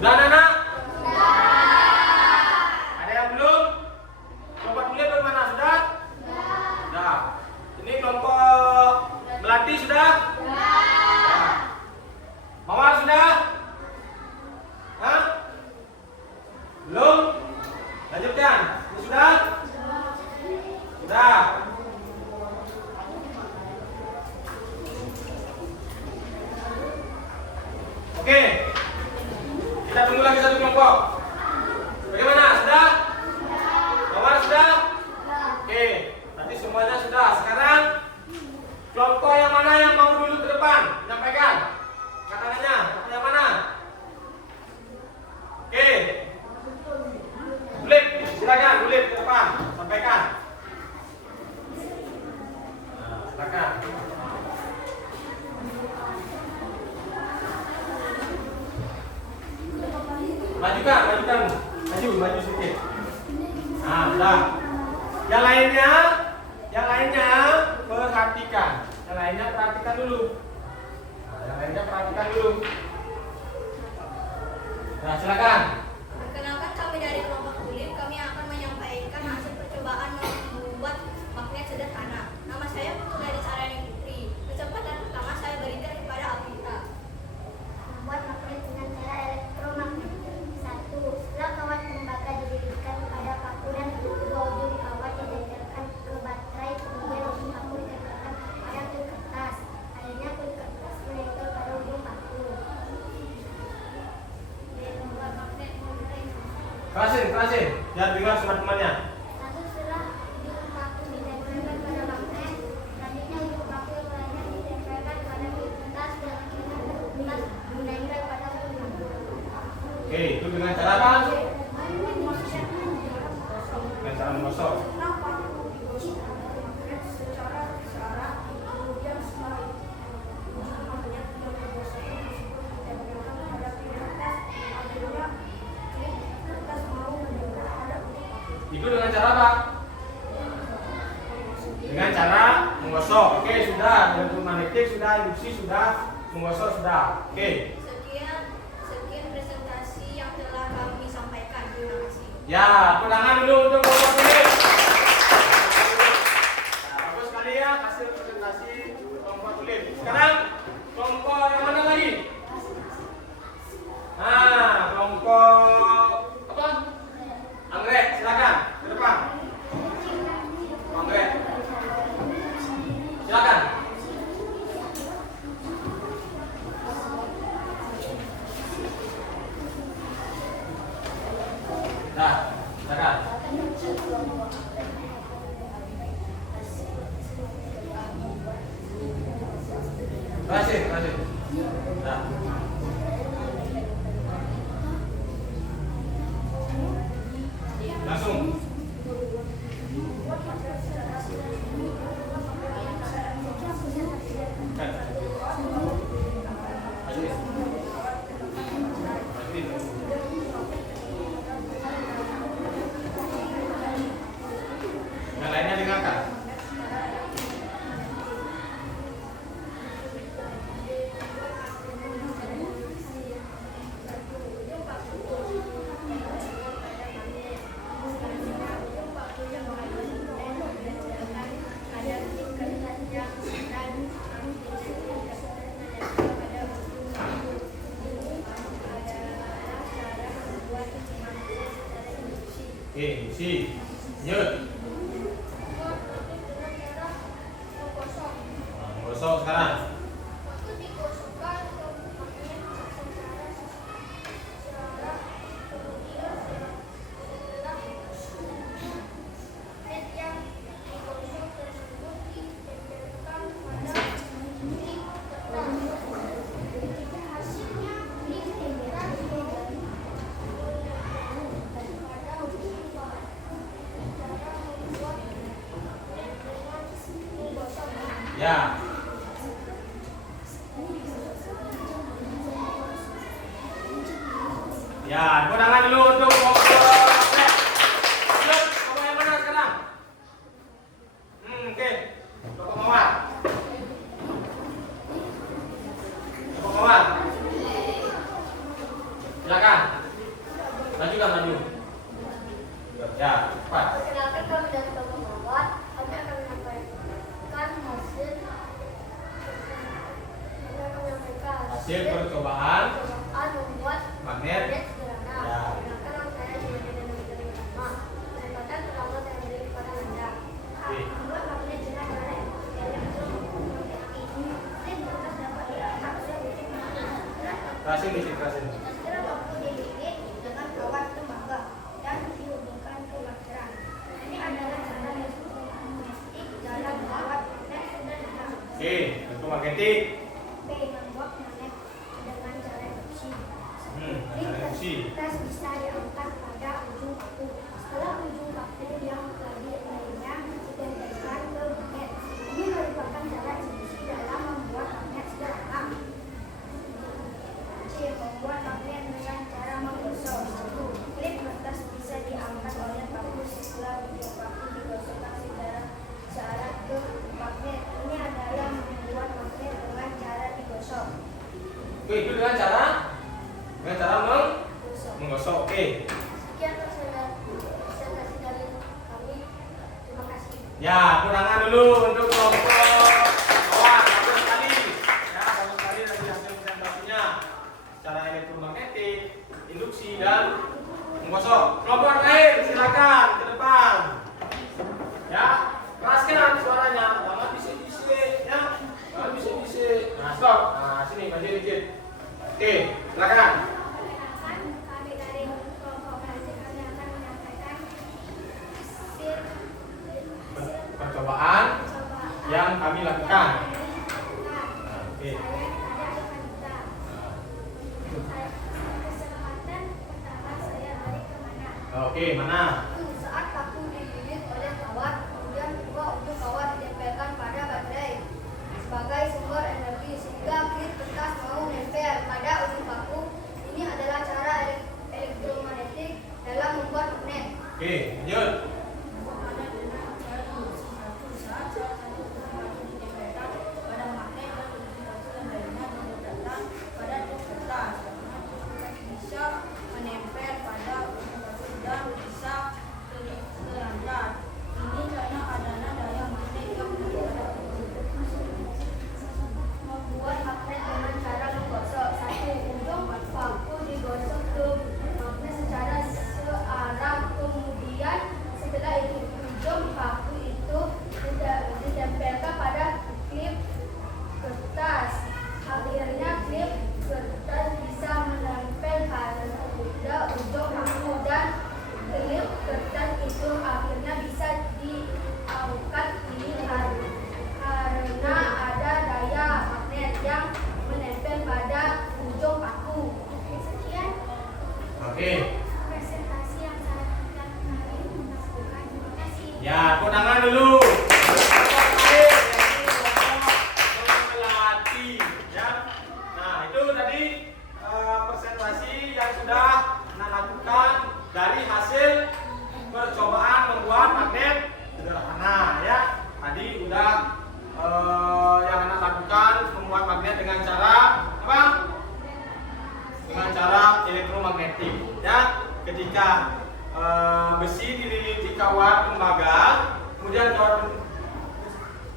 Sudah anak-anak? Ada yang belum? Coba tulis bagaimana? Sudah? Sudah. Ini kelompok Melati sudah? Sudah. Mawar sudah? Hah? Belum? Lanjutkan. Ini sudah? Sudah. Oke. Kita tunggu lagi satu kelompok. Bagaimana? Sudah? Mawar sudah? Oke. Nanti semuanya sudah. Sekarang kelompok yang mana yang mau dulu ke depan? Menyampaikan. Katanya. Yang mana? Oke. Bulik. Silakan. Bulik ke depan. Sampaikan. Nah, silakan. Majukan, maju sedikit. Nah, sudah. Yang lainnya perhatikan. Yang lain lainnya perhatikan dulu. Nah, silakan. Perkenalkan, kami dari kelompok tulip. Kami akan menyampaikan hasil percobaan membuat magnet sederhana. Nama saya Putu Sarani Putri. Kesempatan pertama saya berikan kepada Alvita. Membuat magnet dengan cara elektromagnetik. 1. Setelah kawat tembaga didirikan pada paku dan kedua ujung kawat ditempelkan ke baterai, kemudian ujung paku ditempelkan pada kulit kertas. Akhirnya kulit kertas menempel pada ujung paku. Membuat magnet memberi. Kerasin. Jangan dengar sama temannya. 1. Setelah ujung paku ditempelkan pada magnet, selanjutnya ujung paku yang lainnya ditempelkan pada kulit kertas dan akhirnya kulit kertas menempel pada ujung paku. Oke, itu dengan cara apa? Dengan cara menggosok. Setelah paku digosok magnet secara bersyarat, kemudian setelah itu ujung magnet yang digosok tersebut ditempelkan pada kulit kertas. Akhirnya kulit kertas mau menempel pada kulit paku. Itu dengan cara apa? Dengan cara menggosok. Oke, sudah. Elektromagnetik sudah, induksi sudah, menggosok sudah. Oke. Sekian presentasi yang telah kami sampaikan. Terima kasih. Ya, tangan dulu untuk kelompok ini. Nah, bagus sekali ya hasil presentasi kelompok tulip. Sekarang kelompok yang mana lagi? Nah, kelompok apa? Anggrek, silakan ke depan. Anggrek, silakan. Nah, silakan. Berhasil. Nah. Langsung. Yang lainnya dengarkan. Oke, si nyut. Gosok sekarang. Waktu digosokkan ke magnet secara kemudian setelah magnet yang digosok tersebut ditempelkan pada kulit kertas. Hasilnya kulit kertas pada ujung paku. Cara membuat magnet dengan menggosok. Ya. Ya, tangan dulu untuk kelompok anggrek. Lanjut, kelompok yang mana sekarang? Oke. Kelompok mawar. Silakan. Maju. Ya, cepat. Perkenalkan, kami dari kelompok mawar. Kami akan menyampaikan Hasil percobaan membuat magnet. sederhana. Ya. Perkenalkan, nama saya Juliana dan Mitra Utama. Kesempatan pertama saya beri kepada Anda. Oke. Membuat magnet dengan cara elektromagnetik. Magnet kertas dapat diangkat ke ujung magnet. Kasih. Setelah paku dililit dengan kawat tembaga dan dihubungkan ke baterai. Ini adalah cara elektromagnetik dalam membuat magnet sederhana. Oke, elektromagnetik. B. Membuat magnet dengan cara induksi. Induksi. Kertas bisa diangkat pada ujung paku. Setelah ujung paku yang tadi lainnya ditempelkan ke magnet. Ini merupakan cara induksi dalam membuat magnet sederhana. C. Membuat magnet dengan cara menggosok. 1. Klip kertas bisa diangkat oleh paku setelah ujung paku digosokkan secara syarat ke magnet. Ini adalah membuat Oke, itu dengan cara menggosok. Oke. Sekian presentasi dari kami. Terima kasih. Ya, kurangan dulu untuk kelompok kawan. Bagus sekali. Ya, bagus sekali dari hasil presentasinya. Secara elektromagnetik, induksi dan menggosok. Kelompok lain silakan ke depan. Ya, keraskan suaranya. Jangan bisik-bisik, ya. Jangan bisik-bisik. Nah, stop. Nah, sini maju dikit. Oke, silakan. Kami dari kelompok belajar kami akan menyampaikan hasil Percobaan yang kami lakukan. Oke. Saya ada Ivanita. Kesempatan pertama saya balik ke mana? Oke, mana? Saat paku dililit oleh kawat, kemudian dua ujung kawat ditempelkan pada baterai sebagai sumber energi sehingga klip kertas mau nempel pada ujung paku. Ini adalah cara elektromagnetik dalam membuat magnet. Oke, lanjut. Menempel pada ujung batu dan bisa terlantar. Ini karena adanya daya magnet yang pada membuat magnet dengan cara menggosok. Satu ujung paku digosok ke magnet secara searah. Kemudian setelah itu ujung paku itu ditempelkan pada klip kertas. Akhirnya klip kertas bisa menempel pada ujung paku dan klip kertas itu akhirnya bisa diangkat. Ini karena ada daya magnet yang menempel pada ujung paku. Sekian Oke. presentasi yang saya lakukan kemarin. Terima kasih. Ya, tepuk tangan dulu. Melatih, ya. Nah, itu tadi presentasi yang sudah Anak lakukan dari hasil percobaan membuat magnet sederhana, ya. Tadi udah yang Anak lakukan membuat magnet dengan cara apa? Dengan cara elektromagnetik, ya. Ketika besi dililiti kawat tembaga, kemudian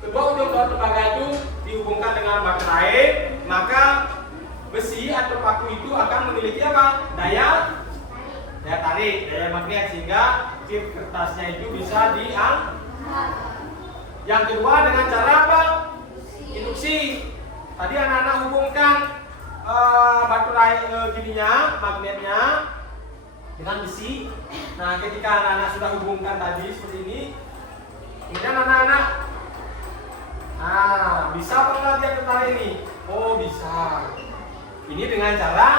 kedua ujung kawat tembaga itu dihubungkan dengan baterai, maka besi atau paku itu akan memiliki apa? Daya tarik, daya magnet, sehingga klip kertasnya itu bisa diangkat. Yang kedua dengan cara apa? Induksi. Tadi anak-anak hubungkan baterai magnetnya dengan besi. Nah, ketika anak-anak sudah hubungkan tadi seperti ini, kemudian anak-anak, bisa apa enggak dia tertarik ini? Oh, bisa. Ini dengan cara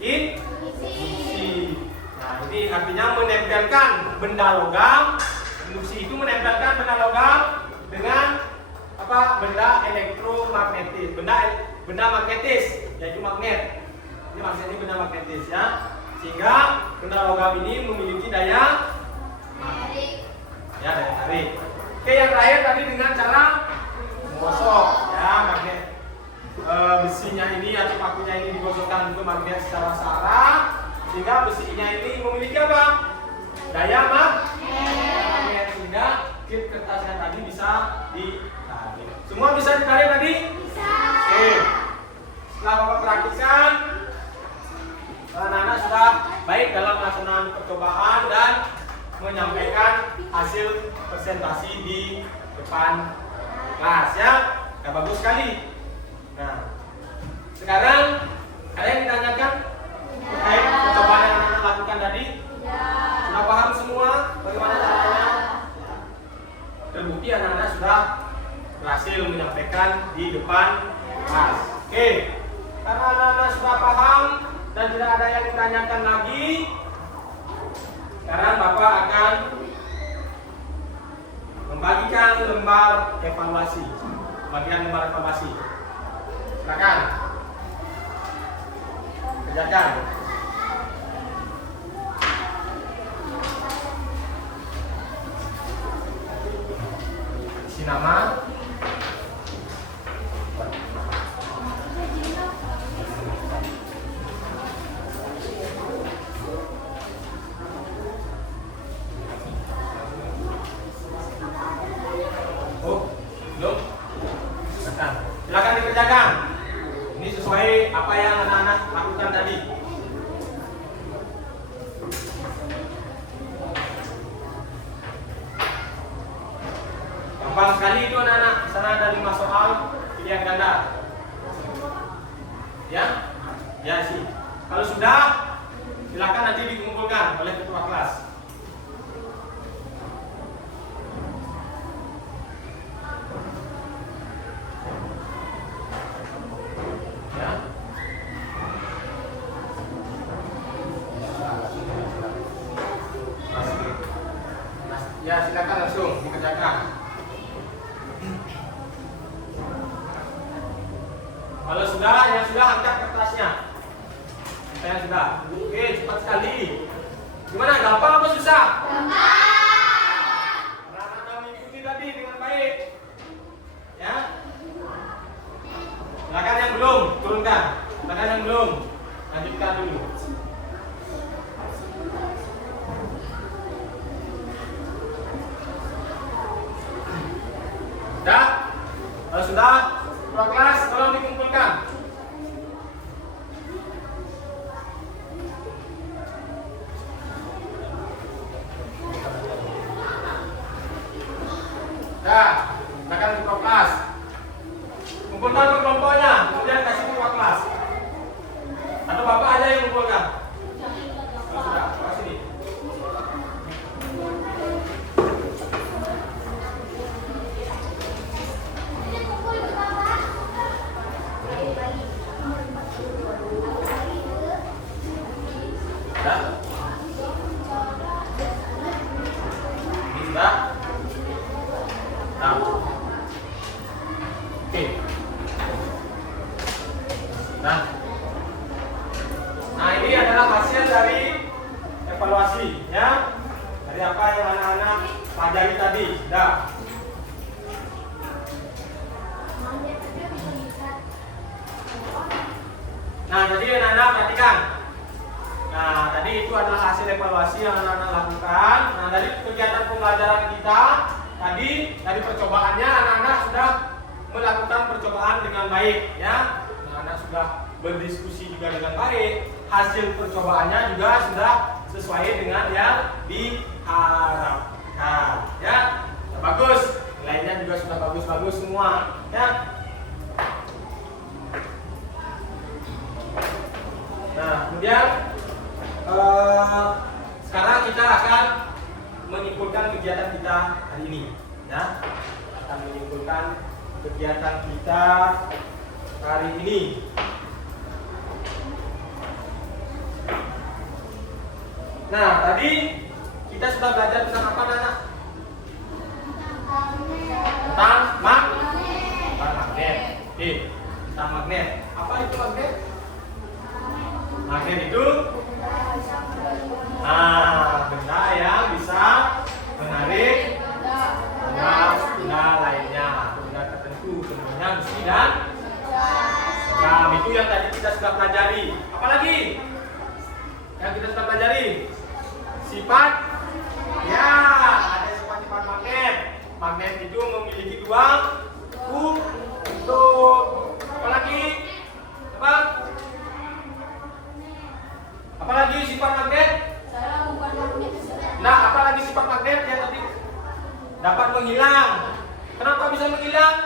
induksi. Nah, ini artinya menempelkan benda logam. Induksi itu menempelkan benda logam dengan apa? Benda elektromagnetis, benda magnetis, yaitu magnet. Ini maksudnya benda magnetis, ya. Sehingga benda logam ini memiliki daya tarik. Ya, daya tarik. Oke, yang terakhir tadi dengan cara menggosok, ya, magnet. Besinya ini atau pakunya ini digosokkan ke magnet secara searah, sehingga besinya ini memiliki apa? Daya magnet, sehingga klip kertasnya tadi bisa ditarik. Semua bisa ditarik tadi? Bisa. Oke. Setelah Bapak perhatikan, anak-anak sudah baik dalam pelaksanaan percobaan dan menyampaikan hasil presentasi di depan kelas, ya. Nah, bagus sekali. Nah, sekarang ada yang ditanyakan terkait percobaan yang anak-anak lakukan tadi? Sudah paham semua bagaimana caranya? Terbukti anak-anak sudah berhasil menyampaikan di depan kelas. Oke, karena anak-anak sudah paham dan tidak ada yang ditanyakan lagi, sekarang Bapak akan membagikan lembar evaluasi. Bagian lembar evaluasi. Silakan. Kerjakan. Isi nama. kerjakan. Ini sesuai apa yang anak-anak lakukan tadi. Gampang sekali itu anak-anak. Di sana ada 5 soal pilihan ganda. Ya? Ya sih. Kalau sudah, silakan nanti dikumpulkan oleh ketua kelas. Ya. Ya, silakan langsung dikerjakan. Kalau sudah, yang sudah angkat kertasnya. Saya sudah. Oke, cepat sekali. Gimana? Gampang apa susah? Gampang. Anak-anak mengikuti tadi dengan baik. Ya. Silakan yang belum, turunkan. Silakan yang belum, lanjutkan dulu. Sudah? Kalau sudah, ketua kelas tolong dikumpulkan. Dah, silakan ketua kelas. Kumpulkan ke kelompoknya, kemudian kasih ketua kelas. Atau bapak aja yang kumpulkan. Kalau sudah, bawa sini. Sudah? Ini sudah? Nah. Oke. Nah, ini adalah hasil dari evaluasi, ya. Dari apa yang anak-anak pelajari tadi. Sudah. Nah, jadi anak-anak perhatikan. Nah, tadi itu adalah hasil evaluasi yang anak-anak lakukan. Nah, dari kegiatan pembelajaran kita tadi, dari percobaannya anak-anak sudah melakukan percobaan dengan baik, ya. Anak-anak sudah berdiskusi juga dengan baik. Hasil percobaannya juga sudah sesuai dengan yang diharapkan, ya. Bagus. Nilainya juga sudah bagus-bagus semua, ya. Nah, kemudian sekarang kita akan menyimpulkan kegiatan kita hari ini, ya. Akan menyimpulkan kegiatan kita hari ini. Nah, tadi kita sudah belajar tentang apa, Nana? Tentang magnet. Oke, tentang magnet. Apa itu magnet? Magnet itu benda yang bisa menarik benda lainnya, benda tertentu, contohnya besi dan logam. Itu yang tadi kita sudah pelajari. Apalagi yang kita sudah pelajari? Sifat, ya, ada sifat-sifat magnet. Magnet itu memiliki 2 kutub. Apalagi? Apalagi sifat magnet? Nah, apalagi sifat magnet yang tadi dapat menghilang. Kenapa bisa menghilang?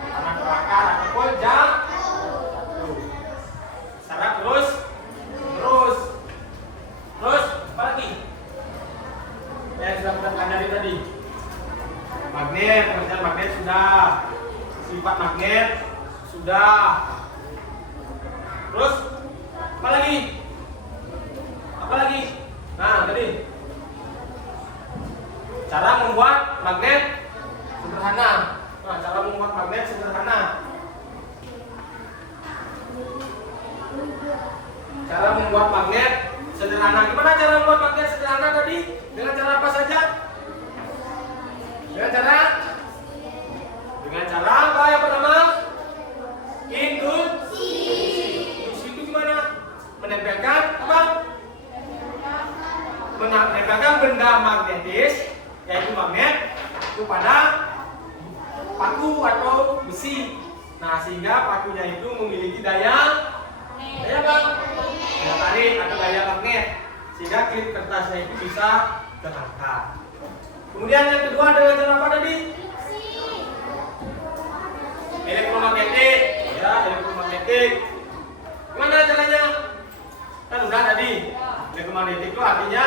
Karena terbakar ataupun jatuh. Secara terus. Terus, apalagi? Yang sudah kita pelajari tadi. Magnet, pengertian magnet sudah. Sifat magnet sudah. Terus, apalagi? Nah, tadi cara membuat magnet sederhana. Nah, cara membuat magnet sederhana. Cara membuat magnet sederhana. Gimana cara membuat magnet sederhana tadi? Dengan cara apa saja? Dengan cara apa yang pertama? Induksi. Induksi itu gimana? Menempelkan apa? Menempelkan benda magnetis, yaitu magnet, kepada paku atau besi. Nah, sehingga sehingga pakunya itu memiliki daya apa? Daya tarik atau daya magnet, sehingga klip kertasnya itu bisa terangkat. Kemudian yang kedua adalah cara apa tadi? Elektromagnetik, ya, elektromagnetik. Gimana caranya? Kan udah tadi. Elektromagnetik itu artinya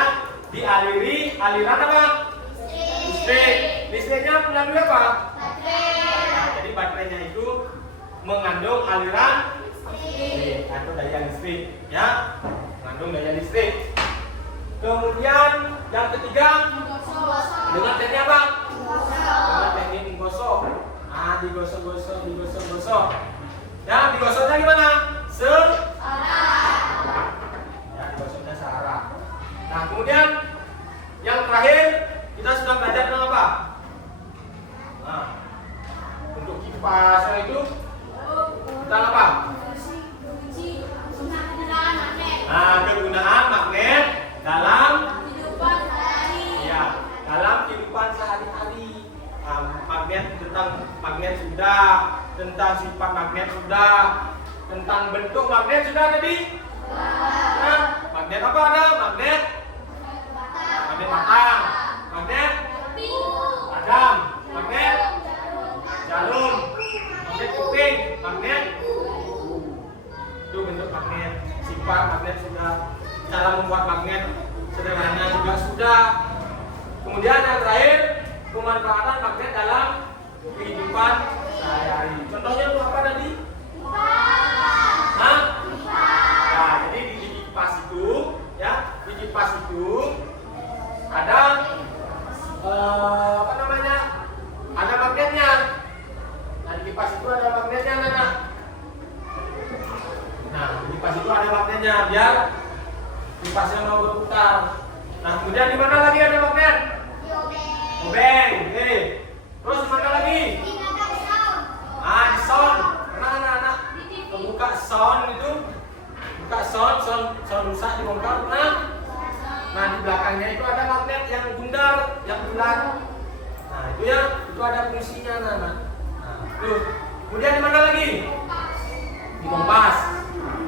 dialiri aliran apa? Listrik. Listriknya melalui apa? Nah, jadi baterainya itu mengandung aliran listrik atau daya listrik, ya, mengandung daya listrik. Kemudian yang ketiga dengan teknik apa? Dengan teknik menggosok. Nah, digosok. Ya, digosoknya gimana? Ya, digosoknya searah. Nah, kemudian yang terakhir kita sudah belajar tentang apa? Nah, untuk kipasnya itu tentang apa? Nah, kegunaan magnet dalam kehidupan sehari-hari. Ya, dalam kehidupan sehari-hari. Magnet, tentang magnet sudah, tentang sifat magnet sudah, tentang bentuk magnet sudah tadi. Nah, magnet apa ada? Magnet batang, magnet padam, magnet jarum, magnet kuping, magnet itu bentuk magnet. Sifat magnet sudah, cara membuat magnet sederhana juga sudah. Kemudian yang terakhir, pemanfaatan magnet dalam kehidupan sehari-hari. Contohnya itu apa tadi? Hah? Nah, jadi di kipas itu, ya, di kipas itu ada apa namanya? Ada magnetnya. Nah, di kipas itu ada magnetnya, anak-anak. Nah, di kipas itu ada magnetnya biar kipasnya mau berputar. Nah, kemudian di mana lagi ada magnet? Obeng. Oke. Terus di mana lagi? Ah, di sound. Pernah anak-anak buka sound itu? Buka sound rusak dibongkar. Nah, di belakangnya itu ada magnet yang bundar, yang bulat. Nah, itu ya, itu ada fungsinya, anak-anak. Nah, itu. Kemudian di mana lagi? Di kompas.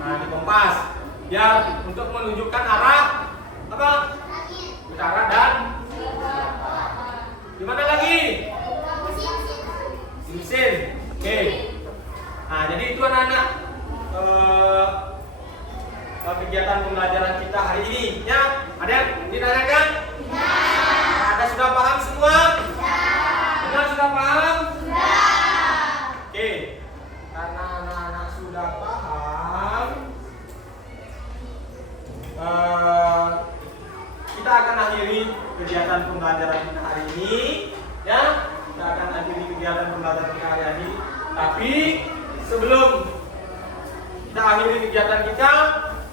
Nah, di kompas biar untuk menunjukkan arah apa? Utara dan di mana lagi? Di mesin. Oke. Nah, jadi itu anak-anak kegiatan pembelajaran kita hari ini, ya. Ada yang ditanyakan? Nah, ada sudah paham semua? Benar sudah paham? Oke. Karena anak-anak sudah paham, kita akan akhiri kegiatan pembelajaran kita hari ini, ya. Kita akan akhiri kegiatan pembelajaran kita hari ini. Tapi sebelum kita akhiri kegiatan kita,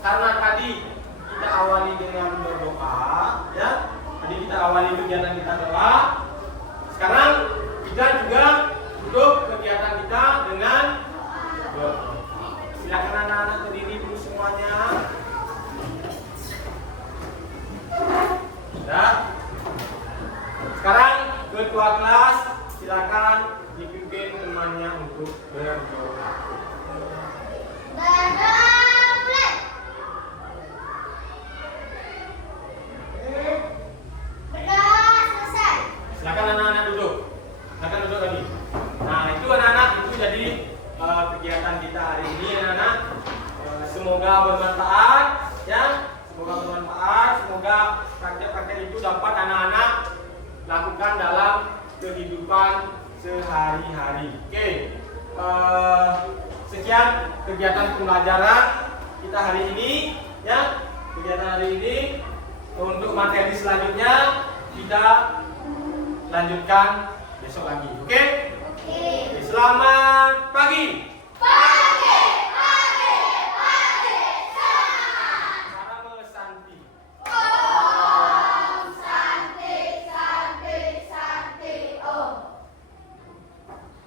karena tadi kita awali dengan berdoa, ya. Tadi kita awali kegiatan kita doa. Sekarang kita juga tutup kegiatan kita dengan berdoa. Silakan anak-anak berdiri dulu semuanya. Ya. Sekarang ketua kelas silakan dipimpin temannya untuk berdoa. Silakan anak-anak duduk. Silakan duduk lagi. Nah, itu anak-anak, itu jadi kegiatan kita hari ini, anak-anak. Semoga bermanfaat, ya. Semoga bermanfaat. Semoga praktek-praktek itu dapat anak-anak lakukan dalam kehidupan sehari-hari. Oke. Sekian kegiatan pembelajaran kita hari ini, ya. Kegiatan hari ini. Untuk materi selanjutnya kita lanjutkan besok lagi. Oke? Oke. Selamat